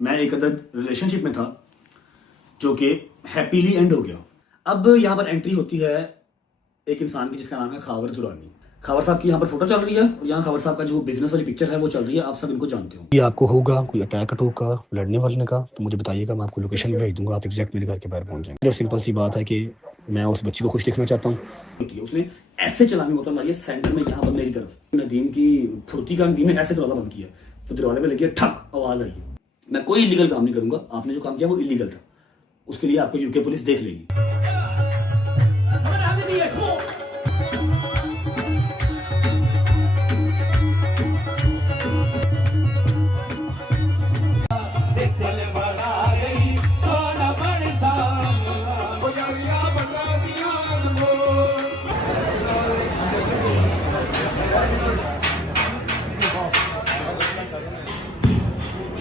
मैं एक अदद रिलेशनशिप में था जो कि हैप्पीली एंड हो गया। अब यहाँ पर एंट्री होती है एक इंसान की जिसका नाम है खावर दुरानी। खावर साहब की यहाँ पर फोटो चल रही है और यहाँ खावर साहब का जो बिजनेस वाली पिक्चर है वो चल रही है। आप सब इनको जानते हो। ये आपको होगा कोई अटैक का लड़ने वलने का तो मुझे बताइएगा, मैं आपको लोकेशन भेज दूंगा, आप एग्जैक्ट मेरे घर के बाहर पहुंच जाएंगे। सिंपल सी बात है कि मैं उस बच्ची को खुश देखना चाहता हूँ। उसने ऐसे चलानी मोटर मारी है सेंटर में यहाँ पर मेरी तरफ। नदीम की फुर्ती का नदीम ने ऐसे दरवाजा बंद किया तो दरवाजे पे लगी है ठक आवाज आई। मैं कोई इलीगल काम नहीं करूंगा। आपने जो काम किया वो इलीगल था, उसके लिए आपको यूके पुलिस देख लेगी।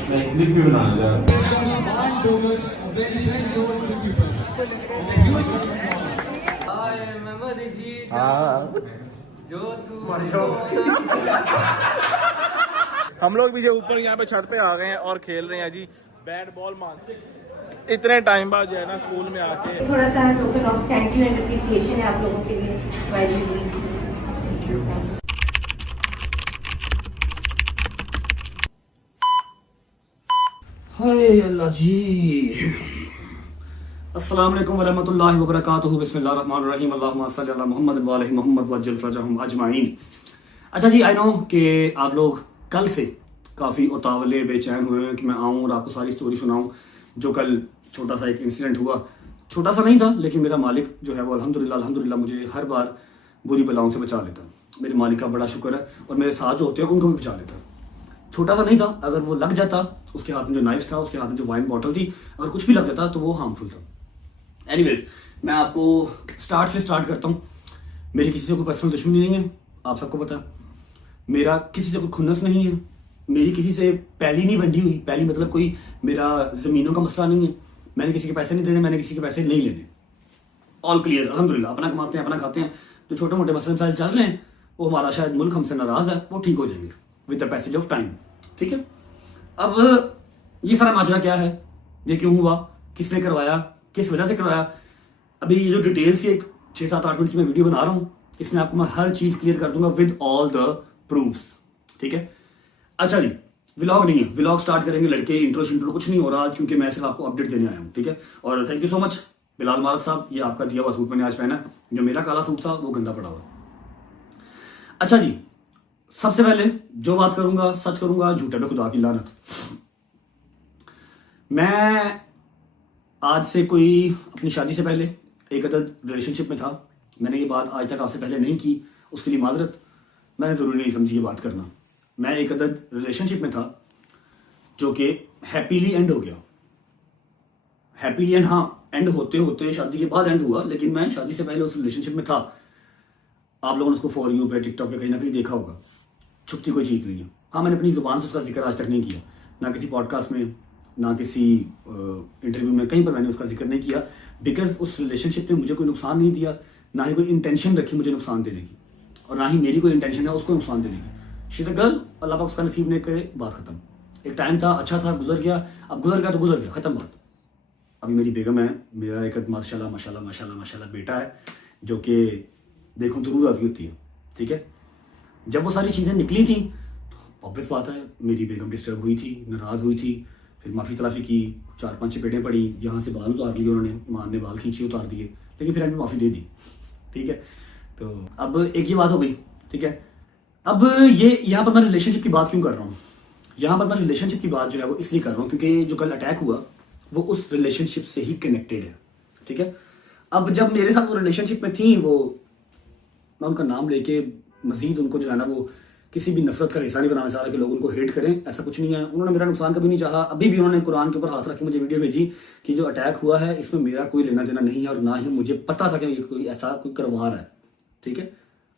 मैं क्लिप भी बनाना चाह रहा हम लोग भी जो ऊपर यहाँ पे छत पे आ गए हैं और खेल रहे हैं जी बैट बॉल मार। इतने टाइम बाद जो है ना स्कूल में आके थोड़ा सा token of thank you and appreciation है आप लोगों के लिए। हाय अल्लाह जी। अस्सलाम वालेकुम वरहमतुल्लाहि वबरकातुहू। बिस्मिल्लाहिर्रहमानिर्रहीम। अल्लाहुम्मा सल्लि अला मुहम्मद व आलि मुहम्मद वअज्जिल फरजहुम अजमाइन। अच्छा जी, आई नो कि आप लोग कल से काफ़ी उतावले बेचैन हुए हैं कि मैं आऊँ और आपको सारी स्टोरी सुनाऊँ। जो कल छोटा सा एक इंसिडेंट हुआ, छोटा सा नहीं था लेकिन मेरा मालिक जो है वो अल्हम्दुलिल्लाह मुझे हर बार बुरी बलाओं से बचा लेता। मेरे मालिक का बड़ा शुक्र है और मेरे साथ जो होते हैं उनको भी बचा लेता। छोटा सा नहीं था, अगर वो लग जाता, उसके हाथ में जो नाइफ था, उसके हाथ में जो वाइन बॉटल थी, अगर कुछ भी लग जाता तो वो हार्मफुल था। एनीवेज, मैं आपको स्टार्ट से स्टार्ट करता हूँ। मेरी किसी से कोई पर्सनल दुश्मनी नहीं है, आप सबको पता है। मेरा किसी से कोई खुन्नस नहीं है। मेरी किसी से पहली नहीं बंधी हुई। पहली मतलब कोई मेरा जमीनों का मसला नहीं है। मैंने किसी के पैसे नहीं देने, मैंने किसी के पैसे नहीं लेने। ऑल क्लियर अल्हम्दुलिल्लाह। अपना कमाते हैं, अपना खाते हैं। जो छोटे मोटे मसले मसाइल चल रहे हैं वो हमारा शायद मुल्क हमसे नाराज है, वो ठीक हो जाएंगे with the passage of time. ठीक है। अब ये सारा माजरा क्या है, ये क्यों हुआ, किसने करवाया, किस वजह से करवाया, अभी ये जो डिटेल्स एक 6-7-8 मिनट की मैं वीडियो बना रहा हूँ इसमें आपको मैं हर चीज क्लियर कर दूंगा विद ऑल द प्रूफ्स। ठीक है। अच्छा जी, व्लॉग नहीं है, व्लॉग स्टार्ट करेंगे लड़के। इंट्रो कुछ नहीं हो रहा क्योंकि मैं सिर्फ आपको अपडेट देने आया हूँ। ठीक है। और thank you so much Bilal Marad साहब, ये आपका दिया हुआ सूट मैंने आज पहना। जो मेरा काला सूट था वो गंदा पड़ा हुआ। अच्छा जी, सबसे पहले जो बात करूंगा सच करूंगा, झूठे पे खुदा की लानत। मैं आज से कोई अपनी शादी से पहले एक अदद रिलेशनशिप में था। मैंने ये बात आज तक आपसे पहले नहीं की, उसके लिए माजरत। मैंने जरूरी नहीं समझी ये बात करना। मैं एक अदद रिलेशनशिप में था जो कि हैप्पीली एंड हो गया। हैप्पीली एंड, हाँ, एंड होते होते शादी के बाद एंड हुआ, लेकिन मैं शादी से पहले उस रिलेशनशिप में था। आप लोगों ने उसको फॉर यू पे टिकटॉक पे कहीं ना कहीं देखा होगा। छुपती कोई चीज नहीं है। हाँ, मैंने अपनी जुबान से उसका जिक्र आज तक नहीं किया, ना किसी पॉडकास्ट में, ना किसी इंटरव्यू में, कहीं पर मैंने उसका जिक्र नहीं किया। बिकॉज उस रिलेशनशिप ने मुझे कोई नुकसान नहीं दिया, ना ही कोई इंटेंशन रखी मुझे नुकसान देने की, और ना ही मेरी कोई इंटेंशन है उसको नुकसान देने की। शी इज अ गर्ल, अल्लाह पाक उसका नसीब नहीं करे, बात खत्म। एक टाइम था, अच्छा था, गुजर गया। अब गुजर गया तो गुजर गया, खत्म बात। अभी मेरी बेगम है, मेरा एक माशाल्लाह माशाल्लाह माशाल्लाह माशाल्लाह बेटा है जो कि देखूं तो रूह राजी होती है। ठीक है। जब वो सारी चीज़ें निकली थी तो ऑब्वियस बात है मेरी बेगम डिस्टर्ब हुई थी, नाराज़ हुई थी। फिर माफ़ी तलाफ़ी की, 4-5 चपेटें पड़ी, यहाँ से बाल उतार लिए उन्होंने, ईमान ने बाल खींचे उतार दिए, लेकिन फिर हमें माफ़ी दे दी। ठीक है। तो अब एक ये बात हो गई। ठीक है। अब ये यहाँ पर मैं रिलेशनशिप की बात क्यों कर रहा हूँ, यहाँ पर मैं रिलेशनशिप की बात जो है वो इसलिए कर रहा हूँ क्योंकि जो कल अटैक हुआ वो उस रिलेशनशिप से ही कनेक्टेड है। ठीक है। अब जब मेरे साथ वो रिलेशनशिप में थी, वो मैं उनका नाम लेके मजीद उनको जो है ना वो किसी भी नफरत का हिस्सा नहीं बनाना चाह रहा कि लोग उनको हेट करें, ऐसा कुछ नहीं है। उन्होंने मेरा नुकसान कभी नहीं चाहा। अभी भी उन्होंने कुरान के ऊपर हाथ रख के मुझे वीडियो भेजी कि जो अटैक हुआ है इसमें मेरा कोई लेना देना नहीं है और ना ही मुझे पता था कि ये कोई ऐसा कोई करवा रहा है। ठीक है।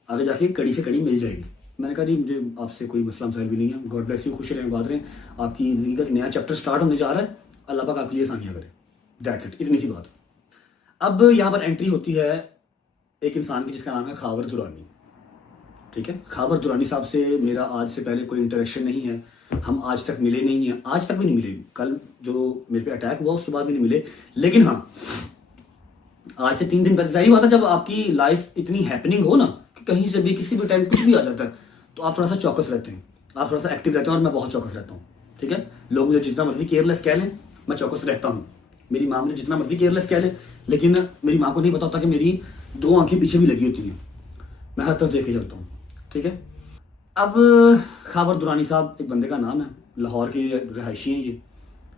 आगे जाके कड़ी से कड़ी मिल जाएगी। मैंने कहा जी मुझे आपसे कोई मसला मसाइल भी नहीं है, गॉड ब्लेस यू, खुश रहें, बात रहें, आपकी जिंदगी का नया चैप्टर स्टार्ट होने जा रहा है, अल्लाह पाक आपके लिए आसानियाँ करे, दैट्स इट, इतनी सी बात। अब यहाँ पर एंट्री होती है एक इंसान की जिसका नाम है खावर दुरानी। ठीक है। खावर दुरानी साहब से मेरा आज से पहले कोई इंटरेक्शन नहीं है, हम आज तक मिले नहीं हैं, आज तक भी नहीं मिले। कल जो मेरे पे अटैक हुआ उसके बाद भी नहीं मिले। लेकिन हाँ, आज से 3 दिन पहले, जाहिर बात है जब आपकी लाइफ इतनी हैपनिंग हो ना कि कहीं से भी किसी भी टाइम कुछ भी आ जाता है, तो आप थोड़ा सा चौकस रहते हैं, आप थोड़ा सा एक्टिव रहते हैं, और मैं बहुत चौकस रहता हूँ। ठीक है, लोग मुझे जितना मर्जी केयरलेस कह लें, मैं चौकस रहता हूँ। मेरी माँ मुझे जितना मर्जी केयरलेस कह ले, लेकिन मेरी माँ को नहीं पता होता कि मेरी 2 आंखें पीछे भी लगी होती हैं। मैं हर तरफ देख के चलता हूँ। ठीक है, अब खावर दुरानी साहब एक बंदे का नाम है, लाहौर के रहायशी हैं ये।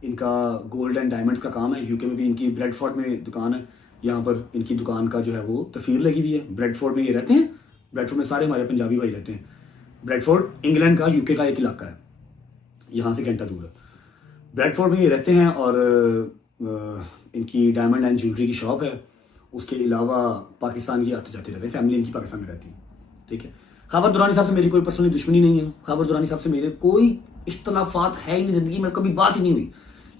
इनका गोल्ड एंड डायमंड्स का काम है। यूके में भी इनकी ब्रेडफोर्ड में दुकान है। यहाँ पर इनकी दुकान का जो है वो तस्वीर लगी हुई है। ब्रेडफोर्ड में ये रहते हैं। ब्रेडफोर्ड में सारे हमारे पंजाबी भाई रहते हैं। ब्रेडफोर्ड इंग्लैंड का, यूके का एक इलाका है, यहाँ से घंटा दूर है। ब्रेडफोर्ड में ये रहते हैं और इनकी डायमंड एंड ज्वेलरी की शॉप है। उसके अलावा पाकिस्तान की आते जाते रहते हैं, फैमिली इनकी पाकिस्तान में रहती है। ठीक है, खावर दुरानी साहब से मेरी कोई पर्सनली दुश्मनी नहीं है। खावर दुरानी साहब से मेरे कोई इख्तलाफात है ही नहीं, जिंदगी में कभी बात ही नहीं हुई।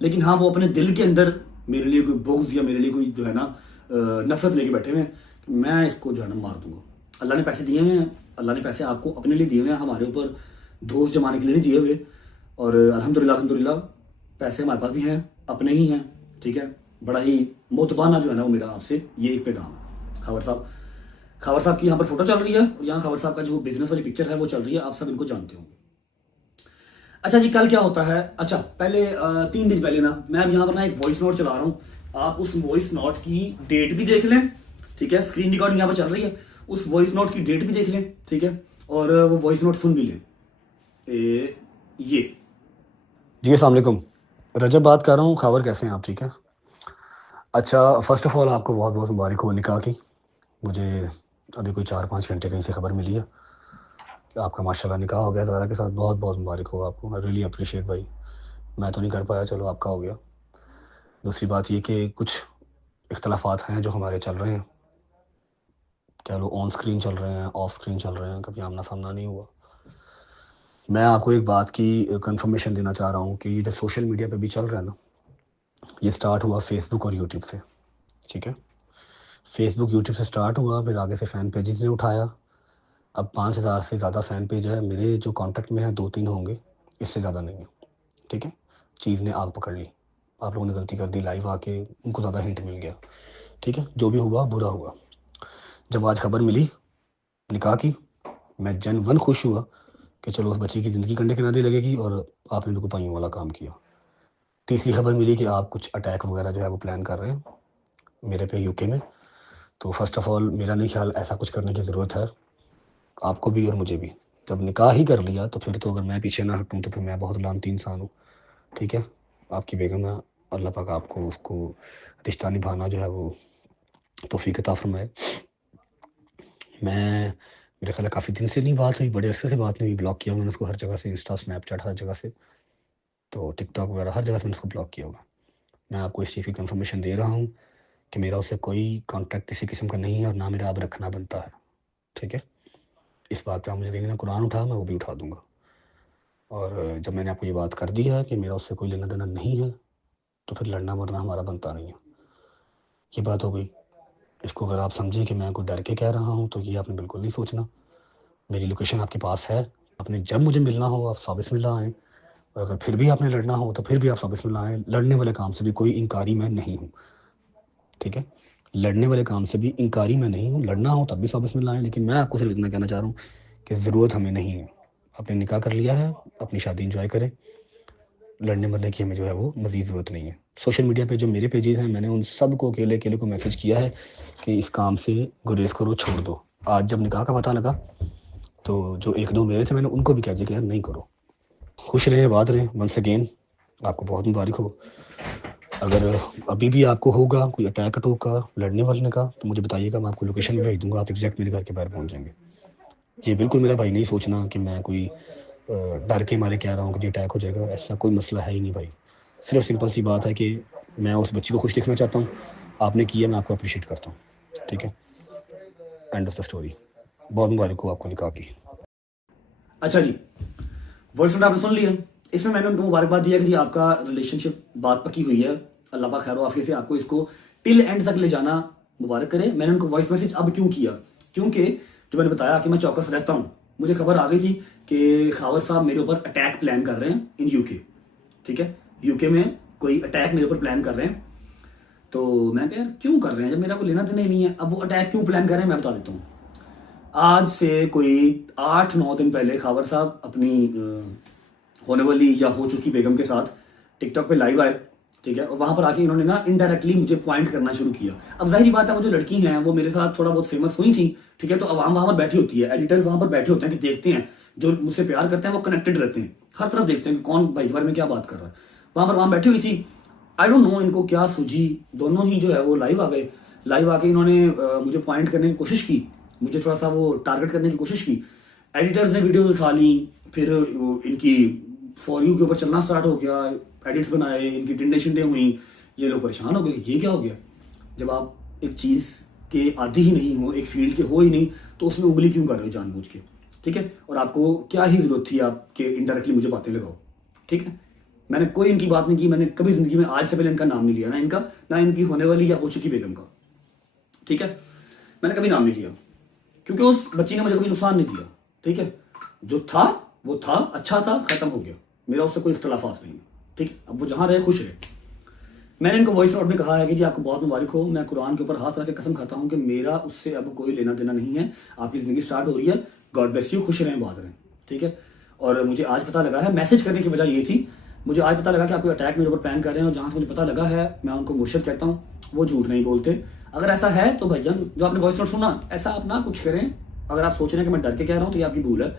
लेकिन हाँ, वो अपने दिल के अंदर मेरे लिए कोई बुग़्ज़ या मेरे लिए कोई जो है ना नफरत लेके बैठे हुए हैं कि मैं इसको जो है ना मार दूंगा। अल्लाह ने पैसे दिए हुए हैं, अल्लाह ने पैसे आपको अपने लिए दिए हुए हैं, हमारे ऊपर दोस्त जमाने के लिए नहीं दिए हुए। और अल्हम्दुलिल्लाह पैसे हमारे पास भी हैं, अपने ही हैं। ठीक है, बड़ा ही मोतबाना जो है ना वो मेरा आपसे ये एक पैगाम है। खावर साहब की यहाँ पर फोटो चल रही है, और यहाँ खावर साहब का जो बिजनेस वाली पिक्चर है वो चल रही है। आप सब इनको जानते होंगे। अच्छा जी, कल क्या होता है? अच्छा, पहले 3 दिन पहले ना मैं अब यहाँ पर ना एक वॉइस नोट चला रहा हूँ। आप उस वॉइस नोट की डेट भी देख लें। ठीक है, स्क्रीन रिकॉर्डिंग यहाँ पर चल रही है, उस वॉइस नोट की डेट भी देख लें। ठीक है, और वो वॉइस नोट सुन भी लें। ये जी अस्सलाम वालेकुम, रजब बात कर रहा हूँ। खावर कैसे हैं आप? ठीक है। अच्छा, फ़र्स्ट ऑफ़ ऑल आपको बहुत बहुत मुबारक हो निकाह की। मुझे अभी कोई 4-5 घंटे कहीं से खबर मिली है कि आपका माशाल्लाह निकाह हो गया ज़ारा के साथ। बहुत बहुत मुबारक हो आपको। आई रियली अप्रिशिएट भाई। मैं तो नहीं कर पाया, चलो आपका हो गया। दूसरी बात ये कि कुछ इख्तलाफात हैं जो हमारे चल रहे हैं, क्या लो ऑन स्क्रीन चल रहे हैं, ऑफ स्क्रीन चल रहे हैं, कभी आमना सामना नहीं हुआ। मैं आपको एक बात की कंफर्मेशन देना चाह रहा हूँ कि ये जो सोशल मीडिया पे भी चल रहा है ना, ये स्टार्ट हुआ फेसबुक और यूट्यूब से। ठीक है, फेसबुक यूट्यूब से स्टार्ट हुआ, फिर आगे से फ़ैन पेजेस ने उठाया। अब 5000 से ज़्यादा फ़ैन पेज है मेरे जो कांटेक्ट में है, 2-3 होंगे, इससे ज़्यादा नहीं है। ठीक है, चीज़ ने आग पकड़ ली। आप लोगों ने गलती कर दी, लाइव आके उनको ज़्यादा हिंट मिल गया। ठीक है, जो भी हुआ बुरा हुआ। जब आज खबर मिली निकाह की, मैं जनवन खुश हुआ कि चलो उस बच्ची की ज़िंदगी कंधे किनारे लगेगी, और आपने बिल्कुल पाइयों वाला काम किया। तीसरी खबर मिली कि आप कुछ अटैक वगैरह जो है वो प्लान कर रहे हैं मेरे पे यूके में। तो फर्स्ट ऑफ़ ऑल मेरा नहीं ख्याल ऐसा कुछ करने की ज़रूरत है, आपको भी और मुझे भी। जब निकाह ही कर लिया तो फिर तो अगर मैं पीछे ना हटूँ तो फिर मैं बहुत लानती इंसान हूँ। ठीक है, आपकी बेगम है, अल्लाह पाक आपको उसको रिश्ता निभाना जो है वो तौफीक अता फरमाए। मेरे ख्याल है काफ़ी दिन से नहीं बात हुई, बड़े अरसे से बात नहीं हुई। ब्लॉक किया मैंने उसको हर जगह से, इंस्टा, स्नैपचैट, हर जगह से, तो टिकटॉक वगैरह हर जगह से मैंने उसको ब्लॉक किया होगा। मैं आपको इस चीज़ की कंफर्मेशन दे रहा हूँ कि मेरा उससे कोई कॉन्टैक्ट किसी किस्म का नहीं है, और ना मेरा अब रखना बनता है। ठीक है, इस बात पे आप मुझे लेना कुरान उठा, मैं वो भी उठा दूँगा। और जब मैंने आपको ये बात कर दी है कि मेरा उससे कोई लेना देना नहीं है, तो फिर लड़ना मरना हमारा बनता नहीं है। ये बात हो गई। इसको अगर आप समझें कि मैं कोई डर के कह रहा हूँ, तो ये आपने बिल्कुल नहीं सोचना। मेरी लोकेशन आपके पास है, आपने जब मुझे मिलना हो आप बिस्मिल्लाह आएँ, और अगर फिर भी आपने लड़ना हो तो फिर भी आप बिस्मिल्लाह आएँ। लड़ने वाले काम से भी कोई इनकारी मैं नहीं हूँ। ठीक है, लड़ने वाले काम से भी इनकारी मैं नहीं हूँ। लड़ना हो तब भी बिस्मिल्लाह आएँ। लेकिन मैं आपको सिर्फ इतना कहना चाह रहा हूँ कि ज़रूरत हमें नहीं है। आपने निकाह कर लिया है, अपनी शादी एंजॉय करें। लड़ने मरने की हमें जो है वो मज़ीद ज़रूरत नहीं है। सोशल मीडिया पे जो मेरे पेजेस हैं, मैंने उन सब को अकेले को मैसेज किया है कि इस काम से गुरेज करो, छोड़ दो। आज जब निकाह का पता लगा तो जो 1-2 मेरे थे, मैंने उनको भी कह दिया कि यार नहीं करो। खुश रहें, आबाद रहें। वंस अगेन आपको बहुत मुबारक हो। अगर अभी भी आपको होगा कोई अटैक का, लड़ने वलने का, तो मुझे बताइएगा, मैं आपको लोकेशन भी भेज दूँगा, आप एग्जैक्ट मेरे घर के बाहर पहुँच जाएँगे। ये बिल्कुल मेरा भाई नहीं सोचना कि मैं कोई डर के मारे कह रहा हूँ कि जी अटैक हो जाएगा, ऐसा कोई मसला है ही नहीं भाई। सिर्फ सिंपल सी बात है कि मैं उस बच्ची को खुश देखना चाहता हूँ। आपने किया, मैं आपको अप्रिशिएट करता हूँ। ठीक है, एंड ऑफ द स्टोरी। बहुत मुबारक हो आपको निकाह की। अच्छा जी, वॉइस नोट आपने सुन लिया। इसमें मैंने उनको मुबारकबाद दिया कि जी आपका रिलेशनशिप बात पक्की हुई है, अल्लाह पाक खैर आफियत से आपको इसको टिल एंड तक ले जाना मुबारक करे। मैंने उनको वॉइस मैसेज अब क्यों किया, क्योंकि जो मैंने बताया कि मैं चौकस रहता हूँ, मुझे खबर आ गई थी कि खावर साहब मेरे ऊपर अटैक प्लान कर रहे हैं इन यूके, ठीक है, यूके में कोई अटैक मेरे ऊपर प्लान कर रहे हैं। तो मैं कह यार क्यों कर रहे हैं जब मेरा कोई लेना देना ही नहीं है। अब वो अटैक क्यों प्लान कर रहे हैं मैं बता देता हूँ। आज से कोई 8-9 दिन पहले खावर साहब अपनी होने वाली या हो चुकी बेगम के साथ टिकटॉक पे लाइव आए, ठीक है, और वहां पर आके इन्होंने ना इनडायरेक्टली मुझे पॉइंट करना शुरू किया। अब जाहिर बात है वो जो लड़की हैं वो मेरे साथ थोड़ा बहुत फेमस हुई थी, ठीक है, तो अवाम वहां पर बैठी होती है, एडिटर्स वहां पर बैठे होते हैं कि देखते हैं जो मुझसे प्यार करते हैं वो कनेक्टेड रहते हैं, हर तरफ देखते हैं कि कौन भाई के बारे में क्या बात कर रहा है। वहां बैठी हुई थी, आई डोंट नो इनको क्या सूझी, दोनों ही जो है वो लाइव आ गए। लाइव आके इन्होंने मुझे पॉइंट करने की कोशिश की, मुझे थोड़ा सा वो टारगेट करने की कोशिश की। एडिटर्स ने वीडियो उठा ली, फिर इनकी फॉर यू के ऊपर चलना स्टार्ट हो गया, एडिट्स बनाए, इनकी टिंडे शिंडे हुई, ये लोग परेशान हो गए, ये क्या हो गया। जब आप एक चीज के आदी ही नहीं हो, एक फील्ड के हो ही नहीं, तो उसमें उंगली क्यों कर रहे हो जानबूझ के, ठीक है, और आपको क्या ही जरूरत थी आपके इनडायरेक्टली मुझे बातें लगाओ, ठीक है। मैंने कोई इनकी बात नहीं की, मैंने कभी जिंदगी में आज से पहले इनका नाम नहीं लिया, ना इनका ना इनकी होने वाली या हो चुकी बेगम का, ठीक है, मैंने कभी नाम नहीं लिया क्योंकि उस बच्ची ने मुझे कभी नुकसान नहीं दिया, ठीक है। जो था वो था, अच्छा था, खत्म हो गया, मेरा उससे कोई इख्तलाफात नहीं है, ठीक है। अब वो जहां रहे खुश रहे। मैंने इनको वॉइस नोट में कहा है कि जी आपको बहुत मुबारक हो, मैं कुरान के ऊपर हाथ रख के कसम खाता हूं कि मेरा उससे अब कोई लेना देना नहीं है, आपकी जिंदगी स्टार्ट हो रही है, गॉड ब्लेस यू, खुश रहें, बात रहें, ठीक है। और मुझे आज पता लगा है, मैसेज करने की वजह ये थी, मुझे आज पता लगा कि आप कोई अटैक मेरे ऊपर प्लान कर रहे हैं, और जहां से मुझे पता लगा है मैं उनको मुर्शिद कहता हूँ, वो झूठ नहीं बोलते। अगर ऐसा है तो भाईजान जो आपने वॉइस नोट सुना, ऐसा आप ना कुछ करें। अगर आप सोच रहे हैं कि मैं डर के कह रहा हूं तो ये आपकी भूल है,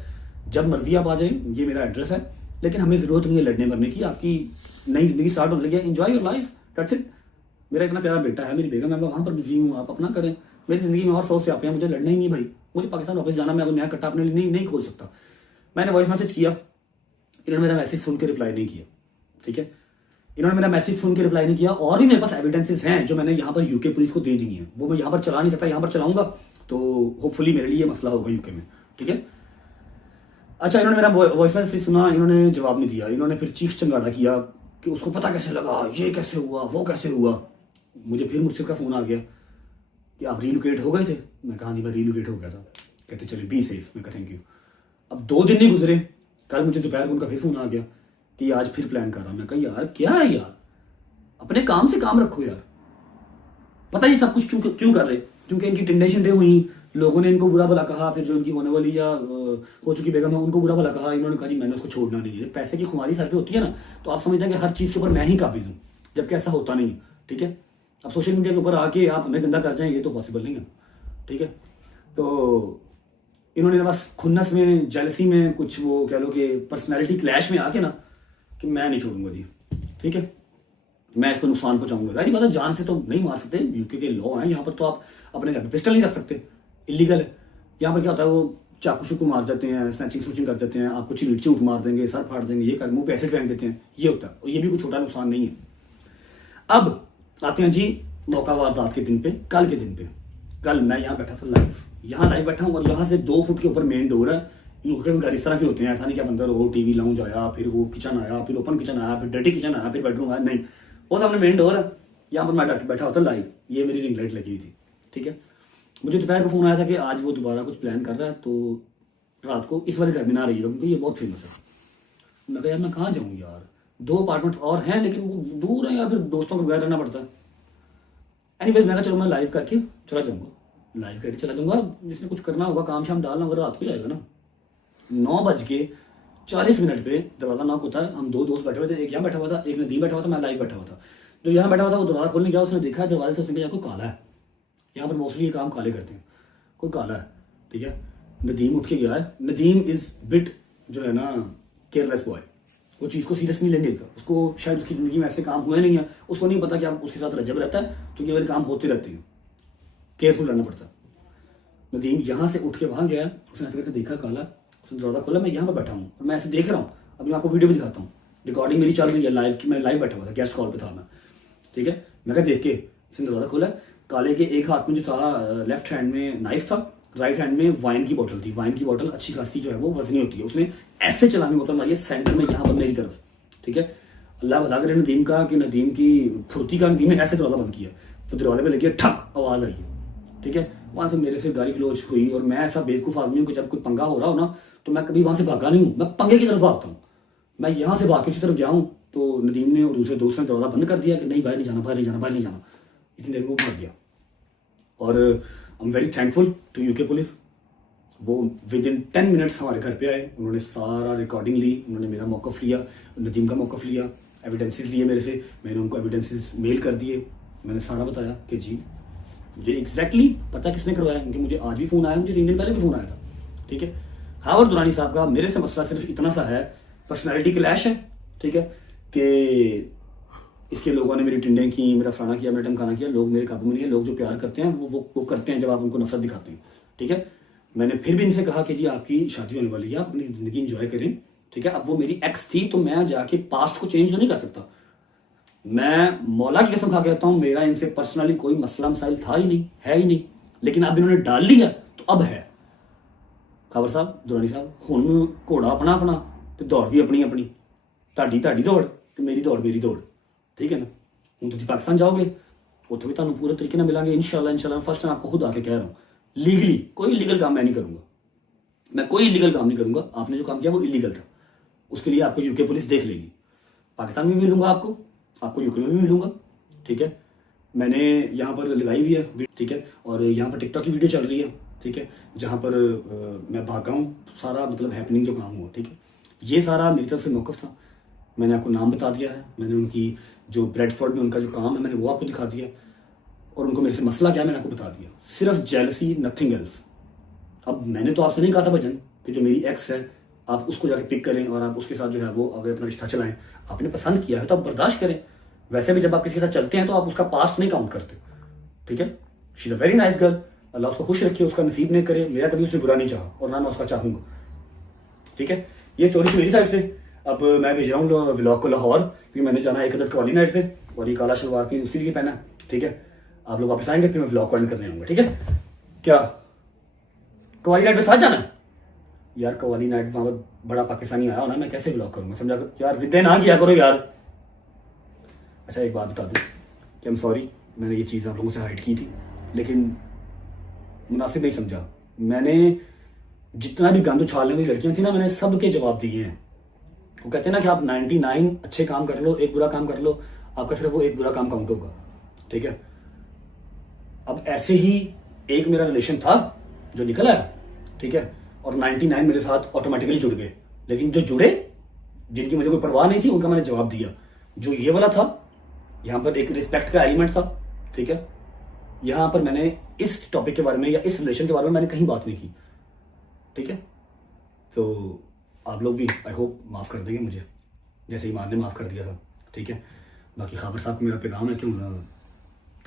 जब मर्जी आप आ जाए, ये मेरा एड्रेस है, लेकिन हमें जरूरत नहीं है लड़ने मरने की, आपकी नई जिंदगी स्टार्ट होने लगी है, enjoy your life, that's it. मेरा इतना प्यारा बेटा है, मेरी बेगम है, मैं वहां पर बिजी हूँ, आप अपना करें। मेरी जिंदगी में और 100 से आप हैं, मुझे लड़ना ही नहीं भाई, मुझे पाकिस्तान वापस जाना, मैं नया कट्टा अपने लिए नहीं खोल सकता। मैंने वॉइस मैसेज किया, इन्होंने मेरा मैसेज सुन के रिप्लाई नहीं किया, ठीक है, इन्होंने मेरा मैसेज सुन के रिप्लाई नहीं किया। और भी मेरे पास एविडेंसेस हैं जो मैंने यहाँ पर यूके पुलिस को दे दी है, वो मैं यहाँ पर चला नहीं सकता, यहाँ पर चलाऊंगा तो होपफुली मेरे लिए मसला होगा यूके में, ठीक है। अच्छा, इन्होंने मेरा वॉइस मैसेज सुना, इन्होंने जवाब नहीं दिया, इन्होंने फिर चीख चंगाड़ा किया कि उसको पता कैसे लगा, ये कैसे हुआ, वो कैसे हुआ। मुझे फिर मुझसे का फोन आ गया कि आप रीलोकेट हो गए थे, मैं कहा जी मैं रीलोकेट हो गया था, कहते चलिए बी सेफ, मैं कहा थैंक यू। अब 2 दिन नहीं गुजरे, कल मुझे दोपहर को उनका फिर फोन आ गया कि आज फिर प्लान कर रहा। मैं कहा यार क्या है यार, अपने काम से काम रखो यार, पता ये सब कुछ क्यों कर रहे, क्योंकि इनकी टिंडे शिंडे हुई, लोगों ने इनको बुरा भला कहा, फिर जो इनकी होने वाली या हो चुकी बेगम है उनको बुरा भला कहा, इन्होंने कहा जी मैंने उसको छोड़ना नहीं है। पैसे की खुमारी सर पे होती है ना, तो आप समझते हैं कि हर चीज के ऊपर मैं ही काबिल हूँ, जबकि ऐसा होता नहीं है, ठीक है। अब सोशल मीडिया के ऊपर आके आप हमें गंदा कर जाएं, ये तो पॉसिबल नहीं है, ठीक है। तो इन्होंने बस खुन्नस में, जेलसी में, कुछ वो कह लो कि पर्सनैलिटी क्लैश में आके ना कि मैं नहीं छोड़ूंगा जी, ठीक है, मैं इसको नुकसान पहुंचाऊंगा। यार बात है, जान से तो नहीं मार सकते, यूके के लॉ हैं, यहाँ पर तो आप अपने घर पे पिस्टल नहीं रख सकते, इलीगल है। यहाँ पर क्या होता है, वो चाकू शुकू मार जाते हैं, स्नैचिंग स्नूचिंग कर देते हैं, आपको चीट मार देंगे, सर फाड़ देंगे, ये कर मुंह पे एसिड फेंक देते हैं, ये होता है, और ये भी कोई छोटा नुकसान नहीं है। अब आते हैं जी मौका वारदात के दिन पे, कल के दिन पे। कल मैं यहाँ बैठा था लाइव, यहाँ लाइव बैठा हूँ, और यहाँ से 2 फुट के ऊपर मेन डोर है। यूके में घर इस तरह के होते हैं, ऐसा नहीं कि अंदर हो, टीवी लाउंज आया, फिर वो किचन आया, फिर ओपन किचन आया, फिर डर्टी किचन आया, फिर बेडरूम आया, नहीं, वो सामने मेन डोर है, यहाँ पर मैं बैठा होता लाइव। ये मेरी रिंग लाइट लगी हुई थी, ठीक है। मुझे दोपहर को फोन आया था कि आज वो दोबारा कुछ प्लान कर रहा है, तो रात को इस वाले घर में ना रहिएगा क्योंकि ये बहुत फेमस है। मैं कहा यार मैं कहाँ जाऊँ यार, 2 अपार्टमेंट्स और हैं लेकिन वो दूर है, या फिर दोस्तों के बगैर रहना पड़ता है। एनीवेज मैं कहा चलो मैं लाइव करके चला जाऊंगा, लाइव करके चला जाऊंगा, जिसने कुछ करना होगा, काम शाम डालना होगा, रात को जाएगा ना। 9:40 पे दरवाजा नॉक होता है, हम 2 दोस्त बैठे हुए थे, एक यहाँ बैठा हुआ था, एक नदीम बैठा हुआ था, मैं लाइव बैठा हुआ था। जो यहाँ बैठा हुआ था वो दरवाजा खोलने गया, उसने देखा दरवाजे से, उसने कहा कोई काला है, यहाँ पर मोस्टली ये काम काले करते हैं, कोई काला है, ठीक है। नदीम उठ के गया है, नदीम इज बिट जो है ना केयरलेस बॉय, वो चीज़ को सीरियस नहीं लेने देता, उसको शायद उसकी ज़िंदगी में ऐसे काम हुए नहीं है, उसको नहीं पता कि आप उसके साथ रजब रहता है तो ये वाले काम होते रहते हैं, केयरफुल रहना पड़ता है। नदीम यहाँ से उठ के वहाँ गया, उसने ऐसे करके देखा काला, उसने दरवाजा खोला, मैं यहाँ पर बैठा हूँ और मैं ऐसे देख रहा हूँ, अभी मैं आपको वीडियो भी दिखाता हूँ, रिकॉर्डिंग मेरी चल रही है लाइव की, मैं लाइव बैठा हुआ था, गेस्ट कॉल पे था मैं, ठीक है। मैं क्या देख के इसने दरवाजा खोला, काले के एक हाथ में जो था लेफ्ट हैंड में नाइफ था, राइट हैंड में वाइन की बोतल थी, वाइन की बोतल अच्छी खासी जो है वो वजनी होती है, उसने ऐसे चलाने बोतल मारी है सेंटर में यहाँ पर मेरी तरफ, ठीक है। अल्लाह भला करे नदीम का कि नदीम की फुर्ती का, नदीम ने ऐसे दरवाजा बंद किया, तो दरवाजे पे लगी ठक आवाज आई, ठीक है। वहां से मेरे से गाली गलौज हुई और मैं ऐसा बेवकूफ़ आदमी हूँ कि जब कोई पंगा हो रहा हो ना तो मैं कभी वहां से भागा नहीं हूँ, मैं पंगे की तरफ भागता हूँ। मैं यहाँ से भाग के उसकी तरफ गया हूँ तो नदीम ने और दूसरे दोस्त ने दरवाजा बंद कर दिया कि नहीं बाहर नहीं जाना, बाहर नहीं जाना, बाहर नहीं जाना। इतनी देर में वो भाग गया और I am very thankful to UK police. वो विद इन 10 मिनट्स हमारे घर पे आए, उन्होंने सारा रिकॉर्डिंग ली, उन्होंने मेरा मौक़िफ़ लिया, नदीम का मौक़िफ़ लिया, एविडेंसेस लिए मेरे से, मैंने उनको एविडेंसेस मेल कर दिए, मैंने सारा बताया कि जी मुझे एग्जैक्टली पता किसने करवाया, क्योंकि मुझे आज भी फ़ोन आया, मुझे 3 दिन पहले भी फ़ोन आया था, ठीक है। हावर दुरानी साहब का मेरे से मसला सिर्फ इतना सा है, पर्सनैलिटी क्लैश है, ठीक है, कि इसके लोगों ने मेरी टिंडें की, मेरा फलाना किया, मेरा टमकाना किया। लोग मेरे काबू में नहीं है, लोग जो प्यार करते हैं वो करते हैं जब आप उनको नफरत दिखाते हैं, ठीक है। मैंने फिर भी इनसे कहा कि जी आपकी शादी होने वाली है, आप अपनी ज़िंदगी इंजॉय करें, ठीक है। अब वो मेरी एक्स थी तो मैं जाके पास्ट को चेंज तो नहीं कर सकता। मैं मौला की कसम खा के कहता हूँ, मेरा इनसे पर्सनली कोई मसला मसाइल था ही नहीं, है ही नहीं, लेकिन अब इन्होंने डाल लिया तो अब है। खबर साहब, दुरानी साहब, हुण घोड़ा अपना अपना ते दौड़ भी अपनी अपनी, ਤੁਹਾਡੀ दौड़ ਤੇ मेरी दौड़, ठीक है ना। ਹੁਣ ਤੁਸੀਂ पाकिस्तान जाओगे, ਉੱਥੇ भी ਤੁਹਾਨੂੰ पूरे तरीके ਨਾਲ मिलांगे इंशाल्लाह। फर्स्ट टाइम आपको खुद आके कह रहा हूँ, लीगली कोई इलीगल काम मैं नहीं करूंगा, मैं कोई इलीगल काम नहीं करूंगा। आपने जो काम किया वो इलीगल था, उसके लिए आपको यूके पुलिस देख लेगी। पाकिस्तान में भी मिलूंगा आपको यूके में भी मिलूंगा, ठीक है। मैंने यहाँ पर लगाई हुई है, ठीक है, और यहाँ पर टिकटॉक की वीडियो चल रही है, ठीक है, जहाँ पर मैं भागा हूँ, सारा मतलब हैपनिंग जो काम हुआ, ठीक है। ये सारा मेरी तरफ से मौक़िफ़ था, मैंने आपको नाम बता दिया है, मैंने उनकी जो ब्रेडफोर्ड में उनका जो काम है मैंने वो आपको दिखा दिया, और उनको मेरे से मसला क्या है मैंने आपको बता दिया, सिर्फ जेलसी, नथिंग एल्स। अब मैंने तो आपसे नहीं कहा था भजन कि जो मेरी एक्स है आप उसको जाके पिक करें और आप उसके साथ जो है वो अगर अपना रिश्ता चलाएं। आपने पसंद किया है तो आप बर्दाश्त करें। वैसे भी जब आप किसी के साथ चलते हैं तो आप उसका पास्ट नहीं काउंट करते, ठीक है। She is a very nice girl, Allah उसको खुश रखे, उसका नसीब नहीं करे, मेरा कभी उसने बुरा नहीं चाहा और ना मैं उसका चाहूँगा, ठीक है। ये स्टोरी थी मेरी साइड से। अब मैं भेज रहा हूँ व्लॉग को लाहौर, क्योंकि मैंने जाना एक अदद कवाली नाइट पे, और ये काला शलवार की उसी लिए पहना है, ठीक है। आप लोग वापस आएंगे फिर मैं व्लॉग को एंड करने आऊँगा, ठीक है। क्या कवाली नाइट पे साथ जाना है यार? कवाली नाइट वहाँ पर बड़ा पाकिस्तानी आया हो ना, मैं कैसे व्लॉग करूँगा, समझा कर यार, जिद्दे ना किया करो यार। अच्छा एक बात बता दूँ कि आई एम सॉरी, मैंने ये चीज़ आप लोगों से हाइड की थी, लेकिन मुनासिब नहीं समझा। मैंने जितना भी गंद उछालने वाली लड़कियां थी ना, मैंने सबके जवाब दिए हैं। वो कहते हैं ना कि आप 99 अच्छे काम कर लो, एक बुरा काम कर लो, आपका सिर्फ वो एक बुरा काम काउंट होगा, ठीक है। अब ऐसे ही एक मेरा रिलेशन था जो निकल आया, ठीक है, और 99 मेरे साथ ऑटोमेटिकली जुड़ गए। लेकिन जो जुड़े, जिनकी मुझे कोई परवाह नहीं थी, उनका मैंने जवाब दिया। जो ये वाला था, यहाँ पर एक रिस्पेक्ट का एलिमेंट था, ठीक है। यहाँ पर मैंने इस टॉपिक के बारे में या इस रिलेशन के बारे में मैंने कहीं बात नहीं की, ठीक है। तो आप लोग भी आई होप माफ़ कर देंगे मुझे, जैसे ईमान ने माफ़ कर दिया था, ठीक है। बाकी खाबर साहब को मेरा पैगाम है कि हूँ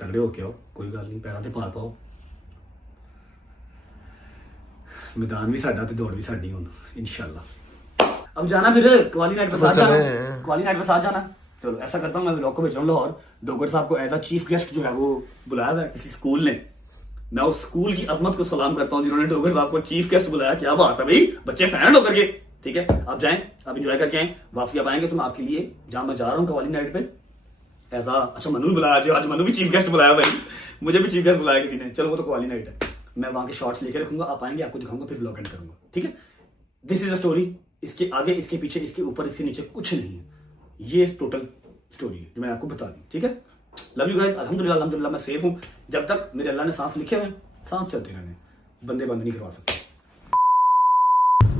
तगड़े हो के आओ, कोई गल नहीं, पैरों से पार पाओ, मैदान भी साडा ते दौड़ भी साडी हुण इंशाल्लाह। अब जाना फिर कवाली नाइट पे साथ जाना, कवाली नाइट पे साथ जाना। चलो ऐसा करता हूँ, मैं व्लॉग को भेज रहा हूँ लाहौर। डोगर साहब को एज अ चीफ गेस्ट जो है वो बुलाया हुआ है किसी स्कूल ने। मैं उस स्कूल की अजमत को सलाम करता हूँ जिन्होंने डोगर साहब को चीफ गेस्ट बुलाया। क्या बात है भाई, बच्चे फैन होकर के, ठीक है। आप जाएं, आप इंजॉय करके आए, वापसी आप आएंगे तो मैं आपके लिए, जहां मैं जा रहा हूँ कवाली नाइट पे ऐसा, अच्छा मनु भी बुलाया, आज मनु भी चीफ गेस्ट बुलाया भाई, मुझे भी चीफ गेस्ट बुलाया किसी ने। चलो वो तो कवाली नाइट है, मैं वहां के शॉर्ट्स लेके रखूंगा, आप आएंगे आपको दिखाऊंगा, फिर व्लॉग एंड करूंगा, ठीक है। दिस इज अ स्टोरी, इसके आगे, इसके पीछे, इसके ऊपर, इसके नीचे कुछ नहीं है। ये टोटल स्टोरी है जो मैं आपको बता दी, ठीक है। लव यू गाइस, अल्हम्दुलिल्लाह अल्हम्दुलिल्लाह मैं सेफ हूँ। जब तक मेरे अल्लाह ने सांस लिखे हुए, सांस चलते रहने, बंदे बंद नहीं करवा सकते।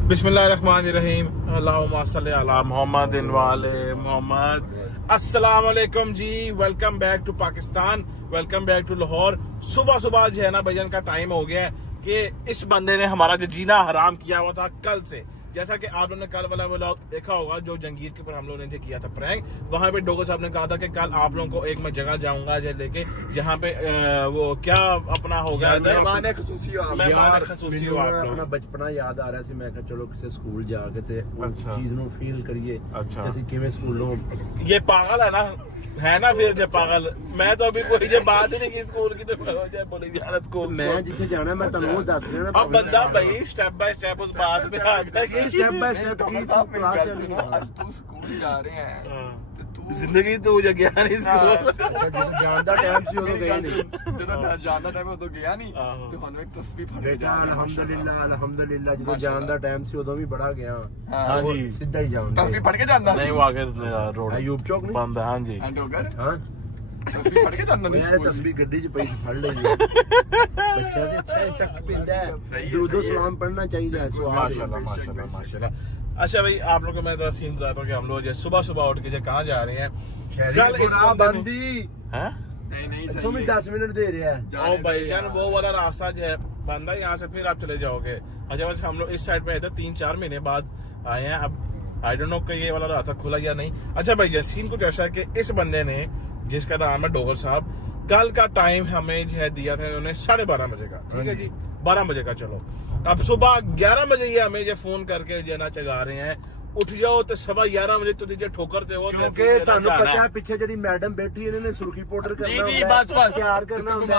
बिस्मिल्लाहिर्रहमानिर्रहीम, अल्लाहुम्मा सल्ली अला मुहम्मदिन व आले मुहम्मद। अस्सलाम वालेकुम जी, welcome back to Pakistan, welcome back to Lahore. सुबह सुबह जो है ना भजन का टाइम हो गया है कि इस बंदे ने हमारा जो जीना हराम किया हुआ था कल से। जैसा कि आप लोगों ने कल वाला व्लॉग देखा होगा जो जंगीर के ऊपर हम लोगों ने किया था प्रैंक, वहां पे डोगर साहब ने कहा था कि कल आप लोगों को एक मैं जगह जाऊंगा लेके, जहाँ पे वो क्या अपना होगा मेहमान खसूसी हो आप लोग। अपना बचपना याद आ रहा ਸੀ मैं कहा चलो किसी स्कूल जाके ते अच्छा चीज नु फील करिए। अच्छा जैसे किਵੇਂ स्कूलों ये पागल है ना फिर जो पागल, मैं तो अभी कोई जो बात ही नहीं की स्कूल की, तो बोली जा स्कूल मैं जिथे जाना मैं ਤੁਹਾਨੂੰ ਦੱਸ ਰਿਹਾ अब बंदा भाई स्टेप बाय स्टेप उस बात पे आ जाएगी। स्टेप बाय स्टेप की क्लास तू स्कूल जा रहे हैं तो ਜ਼ਿੰਦਗੀ ਤੂੰ ਜੇ ਗਿਆ ਨਹੀਂ ਸਕੂਲ ਜਦੋਂ ਜਾਣ ਦਾ ਟਾਈਮ ਸੀ ਉਦੋਂ ਗਏ ਨਹੀਂ ਜਦੋਂ ਜਾਣ ਦਾ ਟਾਈਮ ਉਦੋਂ ਗਿਆ ਨਹੀਂ ਆਹੋ। ਤੇ ਸਾਨੂੰ ਇੱਕ ਤਸਬੀਹ ਫੜ ਕੇ ਬੇਟਾ ਜਾ ਅਲਹਮਦੁਲਿਲਾ ਜਦੋਂ ਜਾਣ ਦਾ ਟਾਈਮ ਸੀ ਉਦੋਂ ਵੀ ਬੜਾ ਗਿਆ ਹਾਂਜੀ ਸਿੱਧਾ ਹੀ ਜਾਣ ਤਸਬੀਹ ਫੜ ਕੇ ਜਾਂਦਾ ਨਹੀਂ ਉਹ ਆਗੇ ਰੋਡ ਅਯੂਬ ਚੌਕ ਨਹੀਂ ਬੰਦ ਹੈ ਹਾਂਜੀ ਐਂਡ ਹੋ ਗਿਆ ਹਾਂ ਤਸਬੀਹ ਫੜ ਕੇ ਜਾਂਦਾ ਨਹੀਂ ਮੈਂ ਸਕੂਲ ਤਸਬੀਹ ਗੱਡੀ 'ਚ ਪਈ ਫੜ ਲਈ ਬੱਚਾ ਦੇ ਅੱਛਾ ਟੱਕ ਪਿੰਦਾ ਹੈ ਦਰੂਦੋ ਸਲਾਮ पढ़ना चाहिए है सवाल माशाल्लाह माशाल्लाह माशाल्लाह अच्छा भाई आप लोगों को मैं जरा सीन बताता हूँ कि हम लोग सुबह सुबह उठ के जो कहाँ जा रहे हैं कल इस बंदी हैं नहीं नहीं तुम सही 10 मिनट दे रहे हैं ओ भाई जान वो वाला रास्ता जो है बंदा है, यहाँ से फिर आप चले जाओगे। अच्छा बस हम लोग इस साइड पे आए थे 3-4 महीने बाद आए हैं। अब आई डोंट नो कि ये वाला रास्ता खुला या नहीं। अच्छा भाई सीन कुछ ऐसा है कि इस बंदे ने जिसका नाम है डोगर साहब कल का टाइम हमें जो है दिया था उन्होंने 12:30 बजे का, ठीक है जी 12 बजे का। चलो अब सुबह 11 बजे ये हमें जो फोन करके जो ना चगा रहे हैं उठ जाओ तो 11:15 बजे तो तुझे ठोकर ते हो क्योंकि ਸਾਨੂੰ ਪਤਾ ਹੈ ਪਿੱਛੇ ਜਿਹੜੀ ਮੈਡਮ ਬੈਠੀ ਇਹਨੇ ਨੇ ਸੁਰਖੀ ਪਾਊਡਰ ਕਰਨਾ ਨਹੀਂ ਹੁੰਦਾ ਬਸ ਤਿਆਰ ਕਰਨਾ ਹੁੰਦਾ